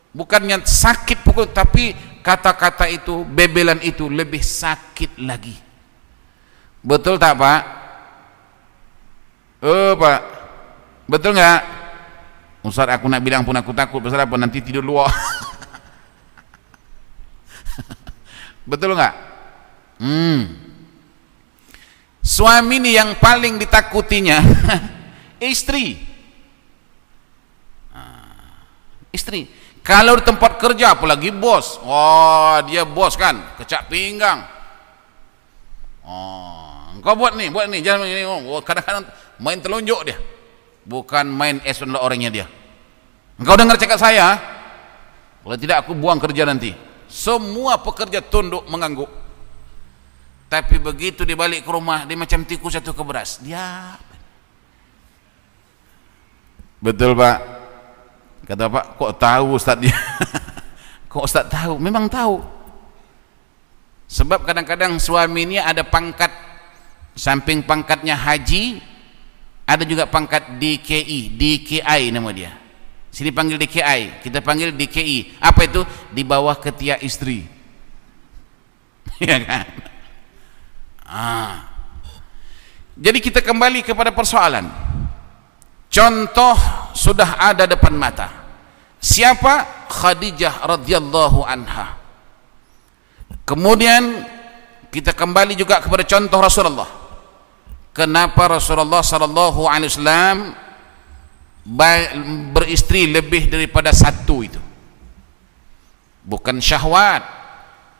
bukannya sakit pukul, tapi kata-kata itu, bebelan itu lebih sakit lagi. Betul tak Pak? Oh Pak, betul nggak? Ustaz, aku nak bilang pun aku takut, pasal apa? Nanti tidur luar. Betul nggak? Suami ini yang paling ditakutinya istri. Istri. Kalau di tempat kerja, apalagi bos, dia bos kan, kecak pinggang. Engkau buat nih, jangan ini. Kadang-kadang main telunjuk dia, bukan main es orangnya dia. Engkau dengar cakap saya, kalau tidak aku buang kerja nanti. Semua pekerja tunduk mengangguk. Tapi begitu dia balik ke rumah, dia macam tikus jatuh ke beras. Dia betul Pak? Kata Pak, kok tahu Ustaz dia? Kok Ustaz tahu? Memang tahu. Sebab kadang-kadang suami ini ada pangkat, samping pangkatnya haji, ada juga pangkat DKI nama dia. Sini panggil DKI, kita panggil DKI. Apa itu? Di bawah ketiak istri. Ya kan? Jadi kita kembali kepada persoalan. Contoh sudah ada depan mata. Siapa? Khadijah radhiyallahu anha. Kemudian kita kembali juga kepada contoh Rasulullah. Kenapa Rasulullah sallallahu alaihi wasallam beristri lebih daripada satu itu? Bukan syahwat,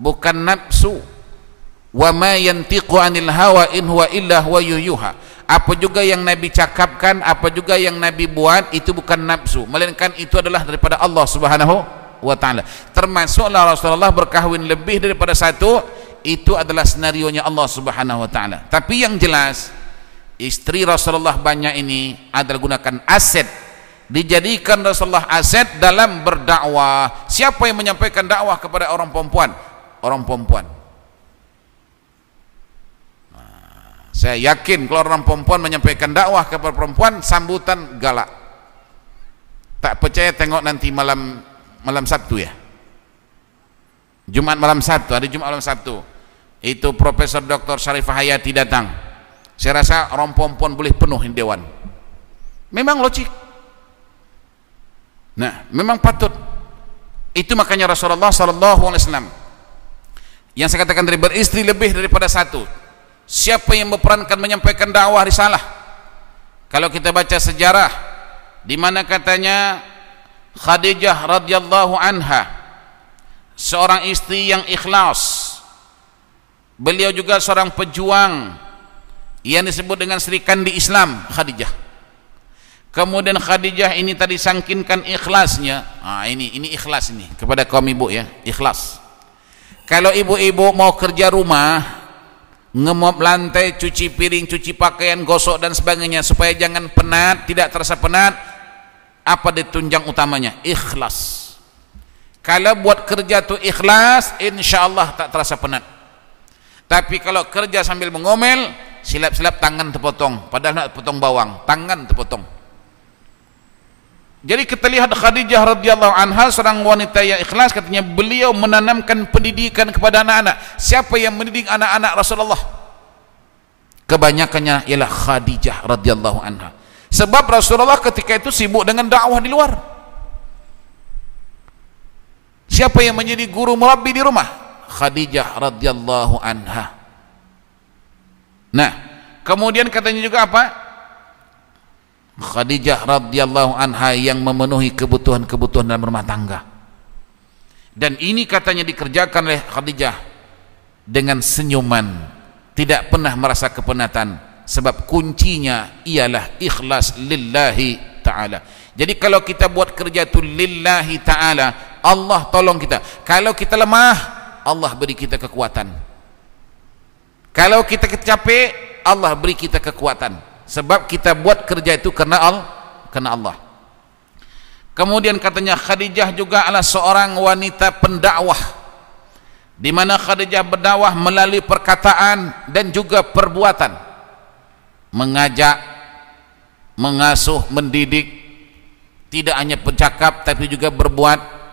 bukan nafsu. Wa ma yantiqu anil hawa in huwa illa wahyuha. Apa juga yang Nabi cakapkan, apa juga yang Nabi buat, itu bukan nafsu, melainkan itu adalah daripada Allah Subhanahu wa taala. Termasuklah Rasulullah berkahwin lebih daripada satu, itu adalah senarionya Allah Subhanahu wa taala. Tapi yang jelas, istri Rasulullah banyak ini adalah gunakan aset, dijadikan Rasulullah aset dalam berdakwah. Siapa yang menyampaikan dakwah kepada orang perempuan? Orang perempuan. Saya yakin kalau orang perempuan menyampaikan dakwah kepada perempuan, sambutan galak. Tak percaya tengok nanti malam Sabtu ya, Jumat malam Sabtu, hari Jumat malam Sabtu itu Profesor Dr. Syarifah Hayati datang. Saya rasa orang perempuan boleh penuh dewan. Memang logik. Nah, memang patut. Itu makanya Rasulullah sallallahu alaihi wasallam yang saya katakan tadi, beristri lebih daripada satu. Siapa yang berperankan menyampaikan dakwah risalah? Kalau kita baca sejarah, di mana katanya Khadijah radhiyallahu anha seorang istri yang ikhlas. Beliau juga seorang pejuang yang disebut dengan Sri Kandi Islam, Khadijah. Kemudian Khadijah ini tadi sangkinkan ikhlasnya. Ini ikhlas ini kepada kaum ibu ya, ikhlas. Kalau ibu-ibu mau kerja rumah, ngemop lantai, cuci piring, cuci pakaian, gosok dan sebagainya, supaya jangan penat, tidak terasa penat, apa ditunjang utamanya? Ikhlas. Kalau buat kerja tu ikhlas, insyaallah tak terasa penat. Tapi kalau kerja sambil mengomel, silap-silap tangan terpotong, padahal nak potong bawang, tangan terpotong. Jadi kita lihat Khadijah radhiyallahu anha, seorang wanita yang ikhlas. Katanya beliau menanamkan pendidikan kepada anak-anak. Siapa yang mendidik anak-anak Rasulullah? kebanyakannya ialah Khadijah radhiyallahu anha. Sebab Rasulullah ketika itu sibuk dengan dakwah di luar. Siapa yang menjadi guru murabbi di rumah? Khadijah radhiyallahu anha. Nah, kemudian katanya juga apa? Khadijah radhiyallahu anha yang memenuhi kebutuhan-kebutuhan dalam rumah tangga. Dan ini katanya dikerjakan oleh Khadijah dengan senyuman, tidak pernah merasa kepenatan, sebab kuncinya ialah ikhlas lillahi ta'ala. Jadi kalau kita buat kerja itu lillahi ta'ala, Allah tolong kita. Kalau kita lemah, Allah beri kita kekuatan. Kalau kita capek, Allah beri kita kekuatan. Sebab kita buat kerja itu karena Allah. Kemudian katanya Khadijah juga adalah seorang wanita pendakwah, di mana Khadijah berdakwah melalui perkataan dan juga perbuatan, mengajak, mengasuh, mendidik, tidak hanya bercakap tapi juga berbuat.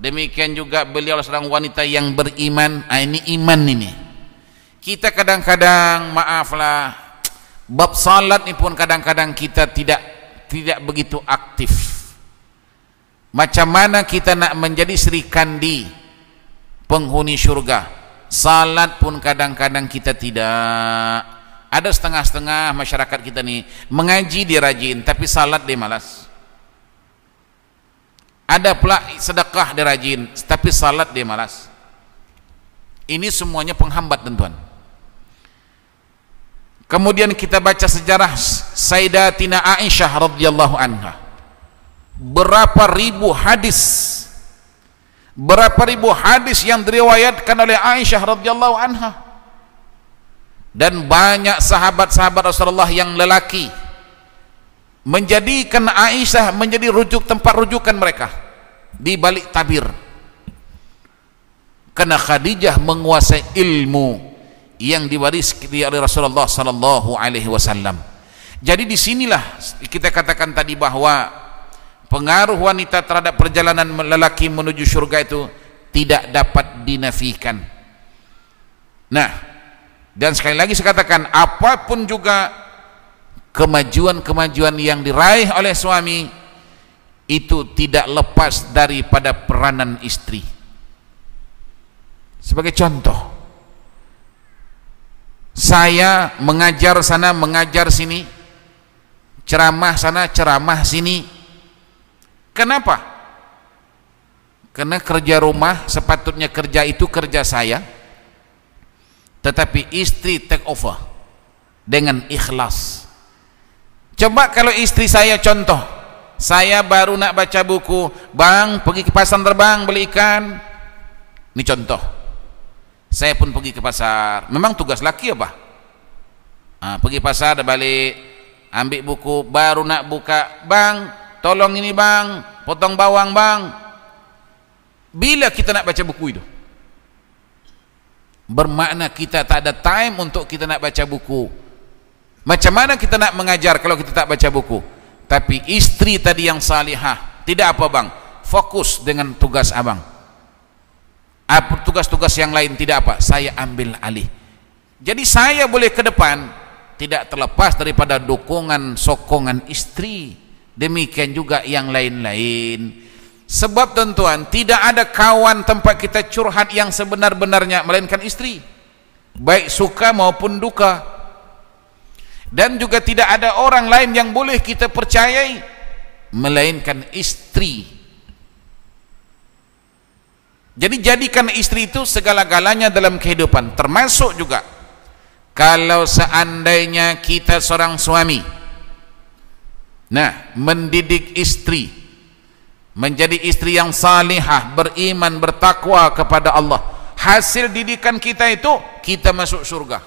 Demikian juga beliau seorang wanita yang beriman. Ini iman ini. Kita kadang-kadang, maaflah, bab salat ini pun kadang-kadang kita tidak begitu aktif. Macam mana kita nak menjadi Sri Kandi, penghuni syurga? Salat pun kadang-kadang kita tidak. Ada setengah-setengah masyarakat kita ni mengaji dia rajin, tapi salat dia malas. Ada pula sedekah dia rajin, tapi salat dia malas. Ini semuanya penghambat, tuan-tuan. Kemudian kita baca sejarah Sayyidatina Aisyah radhiyallahu anha. Berapa ribu hadis yang diriwayatkan oleh Aisyah radhiyallahu anha. Dan banyak sahabat-sahabat Rasulullah yang lelaki menjadikan Aisyah menjadi tempat rujukan mereka di balik tabir. Karena Khadijah menguasai ilmu yang diwarisi oleh Rasulullah sallallahu alaihi wasallam. Jadi disinilah kita katakan tadi bahwa pengaruh wanita terhadap perjalanan lelaki menuju surga itu tidak dapat dinafikan. Nah, dan sekali lagi saya katakan, apapun juga kemajuan-kemajuan yang diraih oleh suami itu tidak lepas daripada peranan istri. Sebagai contoh, saya mengajar sana, mengajar sini, ceramah sana, ceramah sini. Kenapa? Karena kerja rumah sepatutnya kerja itu kerja saya, tetapi istri take over dengan ikhlas. Coba kalau istri saya, contoh, saya baru nak baca buku, bang pergi ke pasar terbang beli ikan. Ini contoh. Saya pun pergi ke pasar. Memang tugas laki apa? Pergi pasar dah balik, ambil buku, baru nak buka, bang tolong ini bang, potong bawang bang. Bila kita nak baca buku itu? Bermakna kita tak ada time untuk kita nak baca buku. Macam mana kita nak mengajar kalau kita tak baca buku? Tapi istri tadi yang salihah, tidak apa bang, fokus dengan tugas abang. Tugas-tugas yang lain tidak apa, saya ambil alih. Jadi saya boleh ke depan tidak terlepas daripada dukungan, sokongan istri. Demikian juga yang lain-lain. Sebab tuan-tuan, tidak ada kawan tempat kita curhat yang sebenar-benarnya melainkan istri, baik suka maupun duka. Dan juga tidak ada orang lain yang boleh kita percayai melainkan istri. Jadi jadikan istri itu segala-galanya dalam kehidupan. Termasuk juga kalau seandainya kita seorang suami, nah, mendidik istri menjadi istri yang salihah, beriman, bertakwa kepada Allah, hasil didikan kita itu kita masuk surga.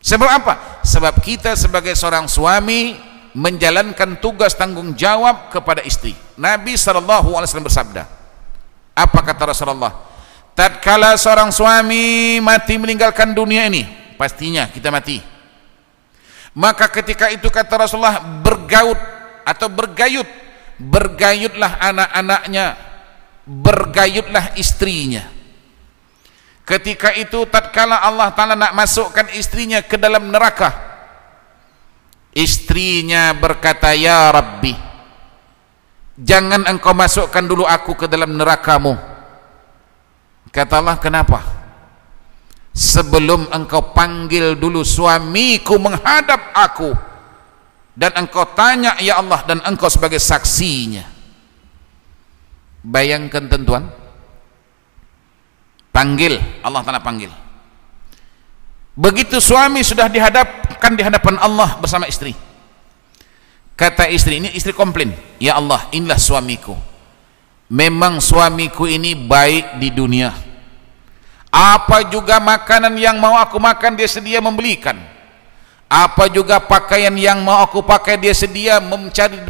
Sebab apa? Sebab kita sebagai seorang suami menjalankan tugas tanggung jawab kepada istri. Nabi SAW bersabda, apa kata Rasulullah? Tatkala seorang suami mati meninggalkan dunia ini, pastinya kita mati. Maka ketika itu kata Rasulullah, bergayutlah anak-anaknya, bergayutlah istrinya. Ketika itu tatkala Allah Ta'ala nak masukkan istrinya ke dalam neraka, istrinya berkata, ya Rabbi, jangan engkau masukkan dulu aku ke dalam nerakamu. Kata Allah, kenapa? Sebelum engkau panggil dulu suamiku menghadap aku, dan engkau tanya ya Allah, dan engkau sebagai saksinya. Bayangkan tuan, panggil, Allah Ta'ala panggil. Begitu suami sudah dihadapkan di hadapan Allah bersama istri, kata istri, ini istri komplain, ya Allah, inilah suamiku, memang suamiku ini baik di dunia, apa juga makanan yang mau aku makan dia sedia membelikan, apa juga pakaian yang mau aku pakai dia sedia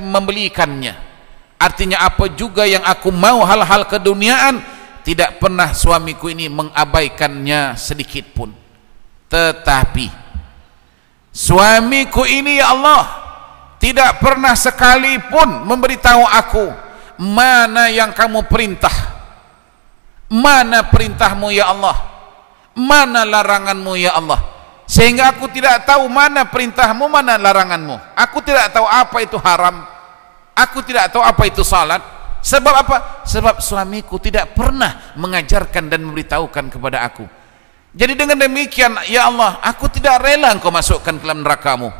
membelikannya. Artinya apa juga yang aku mau, hal-hal keduniaan, tidak pernah suamiku ini mengabaikannya sedikit pun. Tetapi suamiku ini ya Allah tidak pernah sekalipun memberitahu aku mana yang kamu perintah, mana perintahmu ya Allah, mana laranganmu ya Allah, sehingga aku tidak tahu mana perintahmu, mana laranganmu. Aku tidak tahu apa itu haram, aku tidak tahu apa itu salat. Sebab apa? Sebab suamiku tidak pernah mengajarkan dan memberitahukan kepada aku. Jadi dengan demikian ya Allah, aku tidak rela engkau masukkan ke dalam nerakamu.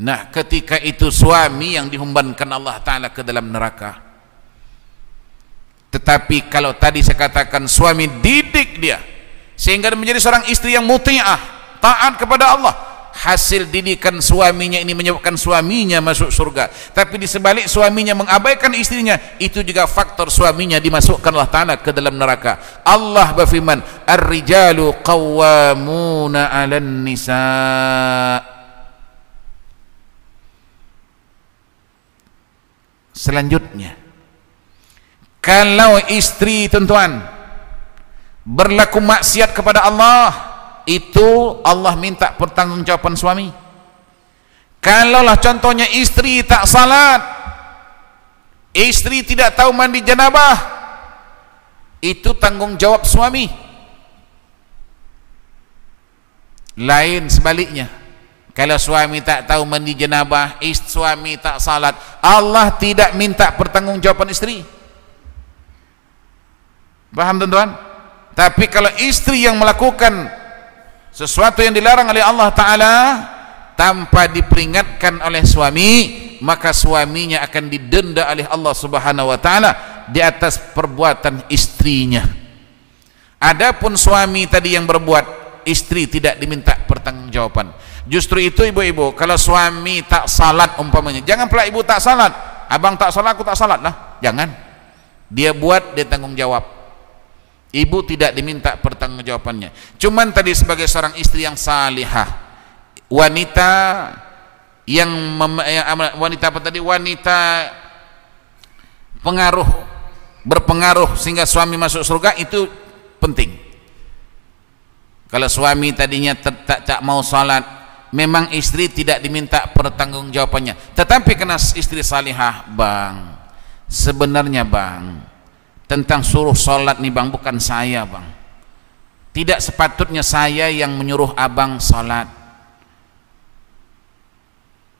Nah, ketika itu suami yang dihumbankan Allah Ta'ala ke dalam neraka. Tetapi kalau tadi saya katakan suami didik dia sehingga menjadi seorang istri yang muti'ah, taat kepada Allah, hasil didikan suaminya ini menyebabkan suaminya masuk surga. Tapi di sebalik suaminya mengabaikan istrinya, itu juga faktor suaminya dimasukkan Allah Ta'ala ke dalam neraka. Allah berfirman, ar-rijalu qawwamuna 'alan nisa. Selanjutnya, kalau istri tuan-tuan berlaku maksiat kepada Allah, itu Allah minta pertanggungjawaban suami. Kalaulah contohnya istri tak salat, istri tidak tahu mandi janabah, itu tanggung jawab suami. Lain sebaliknya, kalau suami tak tahu mandi janabah, suami tak salat, Allah tidak minta pertanggungjawaban istri. Paham tuan-tuan? Tapi kalau istri yang melakukan sesuatu yang dilarang oleh Allah Ta'ala tanpa diperingatkan oleh suami, maka suaminya akan didenda oleh Allah Subhanahu Wa Ta'ala di atas perbuatan istrinya. Adapun suami tadi yang berbuat, istri tidak diminta pertanggungjawaban. Justru itu ibu-ibu, kalau suami tak salat umpamanya, jangan pula ibu tak salat, abang tak salat aku tak salat lah, jangan. Dia buat, dia tanggung jawab. Ibu tidak diminta pertanggungjawabannya. Cuman tadi sebagai seorang istri yang salihah, wanita yang wanita apa tadi? Wanita berpengaruh sehingga suami masuk surga, itu penting. Kalau suami tadinya tak mau salat, memang istri tidak diminta pertanggungjawabannya. Tetapi karena istri salihah, bang, sebenarnya bang, tentang suruh sholat nih bang, bukan saya bang, tidak sepatutnya saya yang menyuruh abang sholat.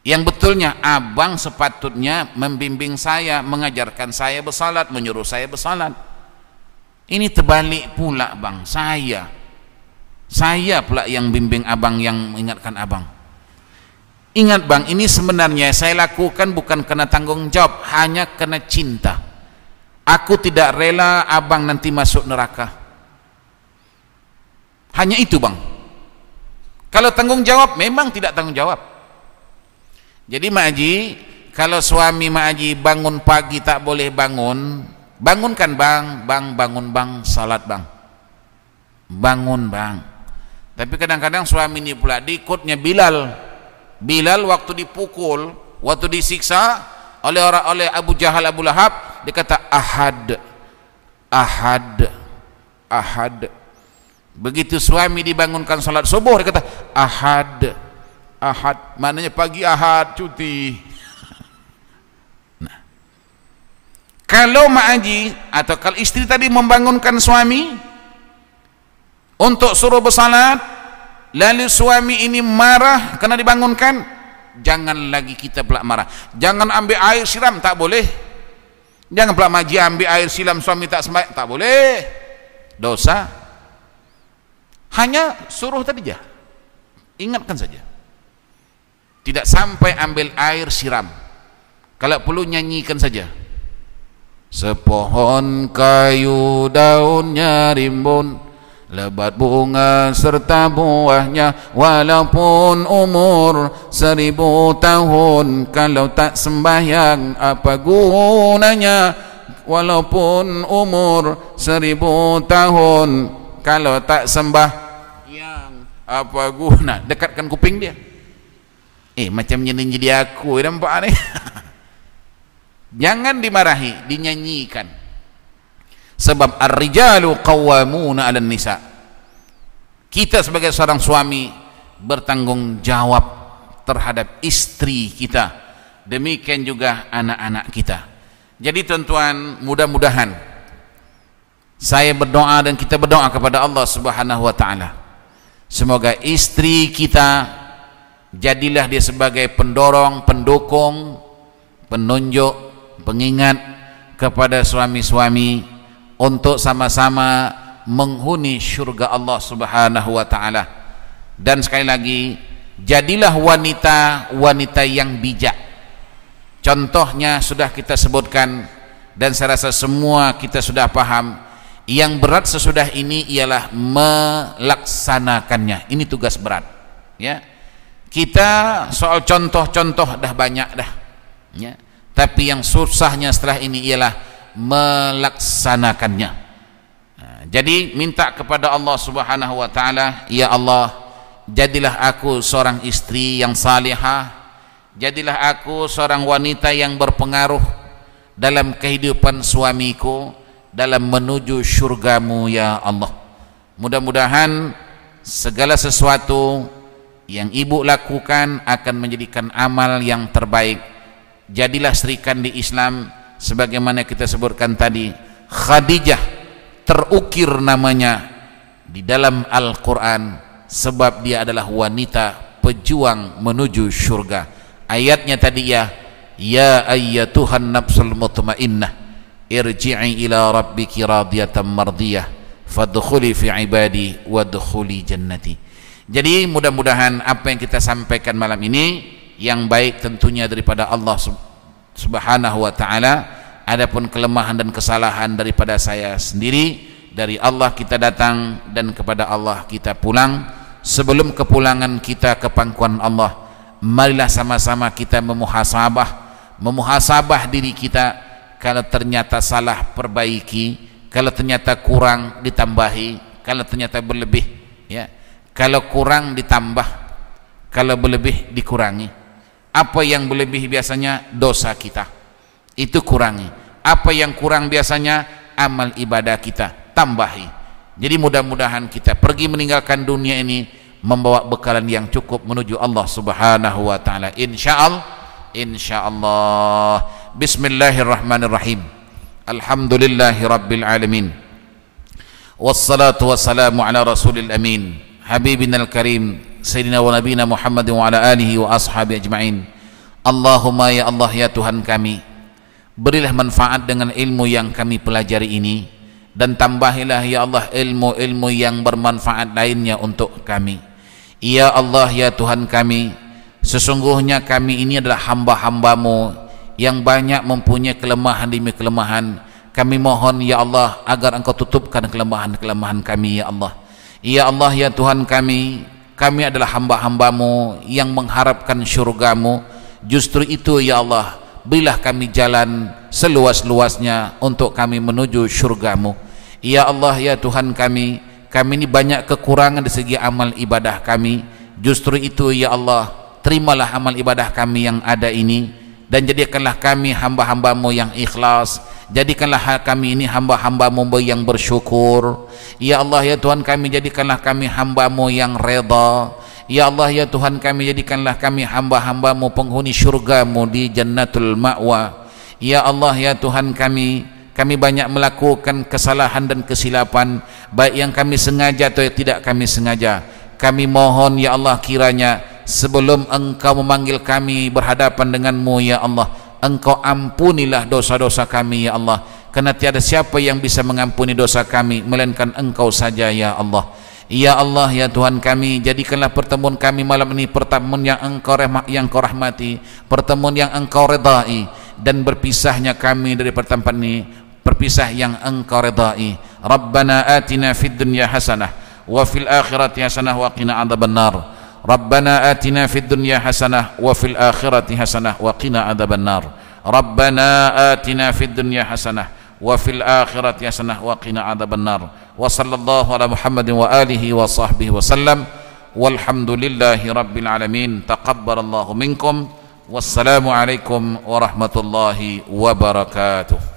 Yang betulnya abang sepatutnya membimbing saya, mengajarkan saya bersalat, menyuruh saya bersalat. Ini terbalik pula bang, saya pula yang bimbing abang, yang mengingatkan abang. Ingat bang, ini sebenarnya saya lakukan bukan karena tanggung jawab, hanya karena cinta. Aku tidak rela abang nanti masuk neraka. Hanya itu bang. Kalau tanggung jawab, memang tidak tanggung jawab. Jadi Mak Haji, kalau suami Mak Haji bangun pagi tak boleh bangun, bangunkan bang, bangun bang, salat bang, bangun bang. Tapi kadang-kadang suami ini pula diikutnya Bilal waktu dipukul, waktu disiksa oleh Abu Jahal, Abu Lahab, dia kata ahad. Begitu suami dibangunkan salat subuh, dia kata ahad. Maknanya pagi ahad cuti. Nah, Kalau Ma'aji atau kalau istri tadi membangunkan suami untuk suruh bersalat, lalu suami ini marah karena dibangunkan, jangan lagi kita pula marah. Jangan ambil air siram, tak boleh. Jangan pula Ma'aji ambil air siram suami tak sembahyang, tak boleh. Dosa. Hanya suruh tadi aja. Ingatkan saja. Tidak sampai ambil air siram. Kalau perlu nyanyikan saja. Sepohon kayu daunnya rimbun, lebat bunga serta buahnya, walaupun umur 1000 tahun, kalau tak sembahyang apa gunanya? Walaupun umur 1000 tahun, kalau tak sembahyang apa guna? Dekatkan kuping dia. Macam jadi aku, nampak ni. Jangan dimarahi, dinyanyikan. Sebab ar-rijalu qawwamuna 'alan nisa. Kita sebagai seorang suami bertanggung jawab terhadap istri kita. Demikian juga anak-anak kita. Jadi tuan-tuan, mudah-mudahan saya berdoa dan kita berdoa kepada Allah Subhanahu wa taala. Semoga istri kita jadilah dia sebagai pendorong, pendukung, penunjuk, pengingat kepada suami-suami untuk sama-sama menghuni syurga Allah Subhanahu wa taala. Dan sekali lagi, jadilah wanita-wanita yang bijak. Contohnya sudah kita sebutkan dan saya rasa semua kita sudah paham. Yang berat sesudah ini ialah melaksanakannya. Ini tugas berat, ya. Kita soal contoh-contoh dah banyak dah, ya. Tapi yang susahnya setelah ini ialah melaksanakannya. Jadi minta kepada Allah Subhanahu wa taala, ya Allah, jadilah aku seorang istri yang salihah, jadilah aku seorang wanita yang berpengaruh dalam kehidupan suamiku, dalam menuju syurgamu ya Allah. Mudah-mudahan segala sesuatu yang ibu lakukan akan menjadikan amal yang terbaik. Jadilah serikan di Islam sebagaimana kita sebutkan tadi. Khadijah terukir namanya di dalam Al-Quran sebab dia adalah wanita pejuang menuju syurga. Ayatnya tadi ya ayyatuhan nafsul mutmainnah irji'i ila rabbiki radiyatan mardiyah fadkhuli fi ibadi wadkhuli jannati. Jadi mudah-mudahan apa yang kita sampaikan malam ini yang baik tentunya daripada Allah Subhanahu wa taala. Adapun kelemahan dan kesalahan daripada saya sendiri, dari Allah kita datang dan kepada Allah kita pulang. Sebelum kepulangan kita ke pangkuan Allah, marilah sama-sama kita memuhasabah diri kita. Kalau ternyata salah, perbaiki. Kalau ternyata kurang, ditambahi. Kalau ternyata berlebih, ya. Kalau kurang ditambah, kalau berlebih dikurangi. Apa yang berlebih biasanya dosa kita, itu kurangi. Apa yang kurang biasanya amal ibadah kita, tambahi. Jadi mudah-mudahan kita pergi meninggalkan dunia ini membawa bekalan yang cukup menuju Allah Subhanahu wa taala. Insyaallah. Bismillahirrahmanirrahim. Alhamdulillahirabbil alamin. Wassalatu wassalamu ala rasulil amin, habibinal karim, Sayyidina wa Nabina Muhammad wa ala alihi wa ashabi ajma'in. Allahumma ya Allah ya Tuhan kami, berilah manfaat dengan ilmu yang kami pelajari ini, dan tambahilah ya Allah ilmu-ilmu yang bermanfaat lainnya untuk kami. Ya Allah ya Tuhan kami, sesungguhnya kami ini adalah hamba-hambamu yang banyak mempunyai kelemahan demi kelemahan. Kami mohon ya Allah agar Engkau tutupkan kelemahan-kelemahan kami ya Allah. Ya Allah ya Tuhan kami adalah hamba-hambamu yang mengharapkan syurgamu. Justru itu ya Allah, berilah kami jalan seluas-luasnya untuk kami menuju syurgamu. Ya Allah ya Tuhan kami ini banyak kekurangan di segi amal ibadah kami. Justru itu ya Allah, terimalah amal ibadah kami yang ada ini, dan jadikanlah kami hamba-hambamu yang ikhlas. Jadikanlah kami ini hamba-hambamu yang bersyukur. Ya Allah ya Tuhan kami, jadikanlah kami hambamu yang reda. Ya Allah ya Tuhan kami, jadikanlah kami hamba-hambamu penghuni syurgamu di jannatul ma'wa. Ya Allah, ya Tuhan kami banyak melakukan kesalahan dan kesilapan, baik yang kami sengaja atau tidak kami sengaja. Kami mohon ya Allah, kiranya sebelum Engkau memanggil kami berhadapan denganmu ya Allah, Engkau ampunilah dosa-dosa kami ya Allah, karena tiada siapa yang bisa mengampuni dosa kami melainkan Engkau saja ya Allah. Ya Allah, ya Tuhan kami, jadikanlah pertemuan kami malam ini pertemuan yang Engkau rahmati, pertemuan yang Engkau redai, dan berpisahnya kami dari tempat ini berpisah yang Engkau redai. Rabbana atina fid dunya hasanah wa fil akhirati hasanah wa qina adzabannar. Rabbana atina fid dunya hasanah wa fil akhirati hasanah wa qina adzabannar. Rabbana atina fid dunya hasanah wa fil akhirati hasanah wa qina adzabannar. Wa sallallahu ala Muhammadin wa alihi wa sahbihi wa sallam. Walhamdulillahi rabbil alamin. Taqabbalallahu minkum. Wassalamu alaikum warahmatullahi wabarakatuh.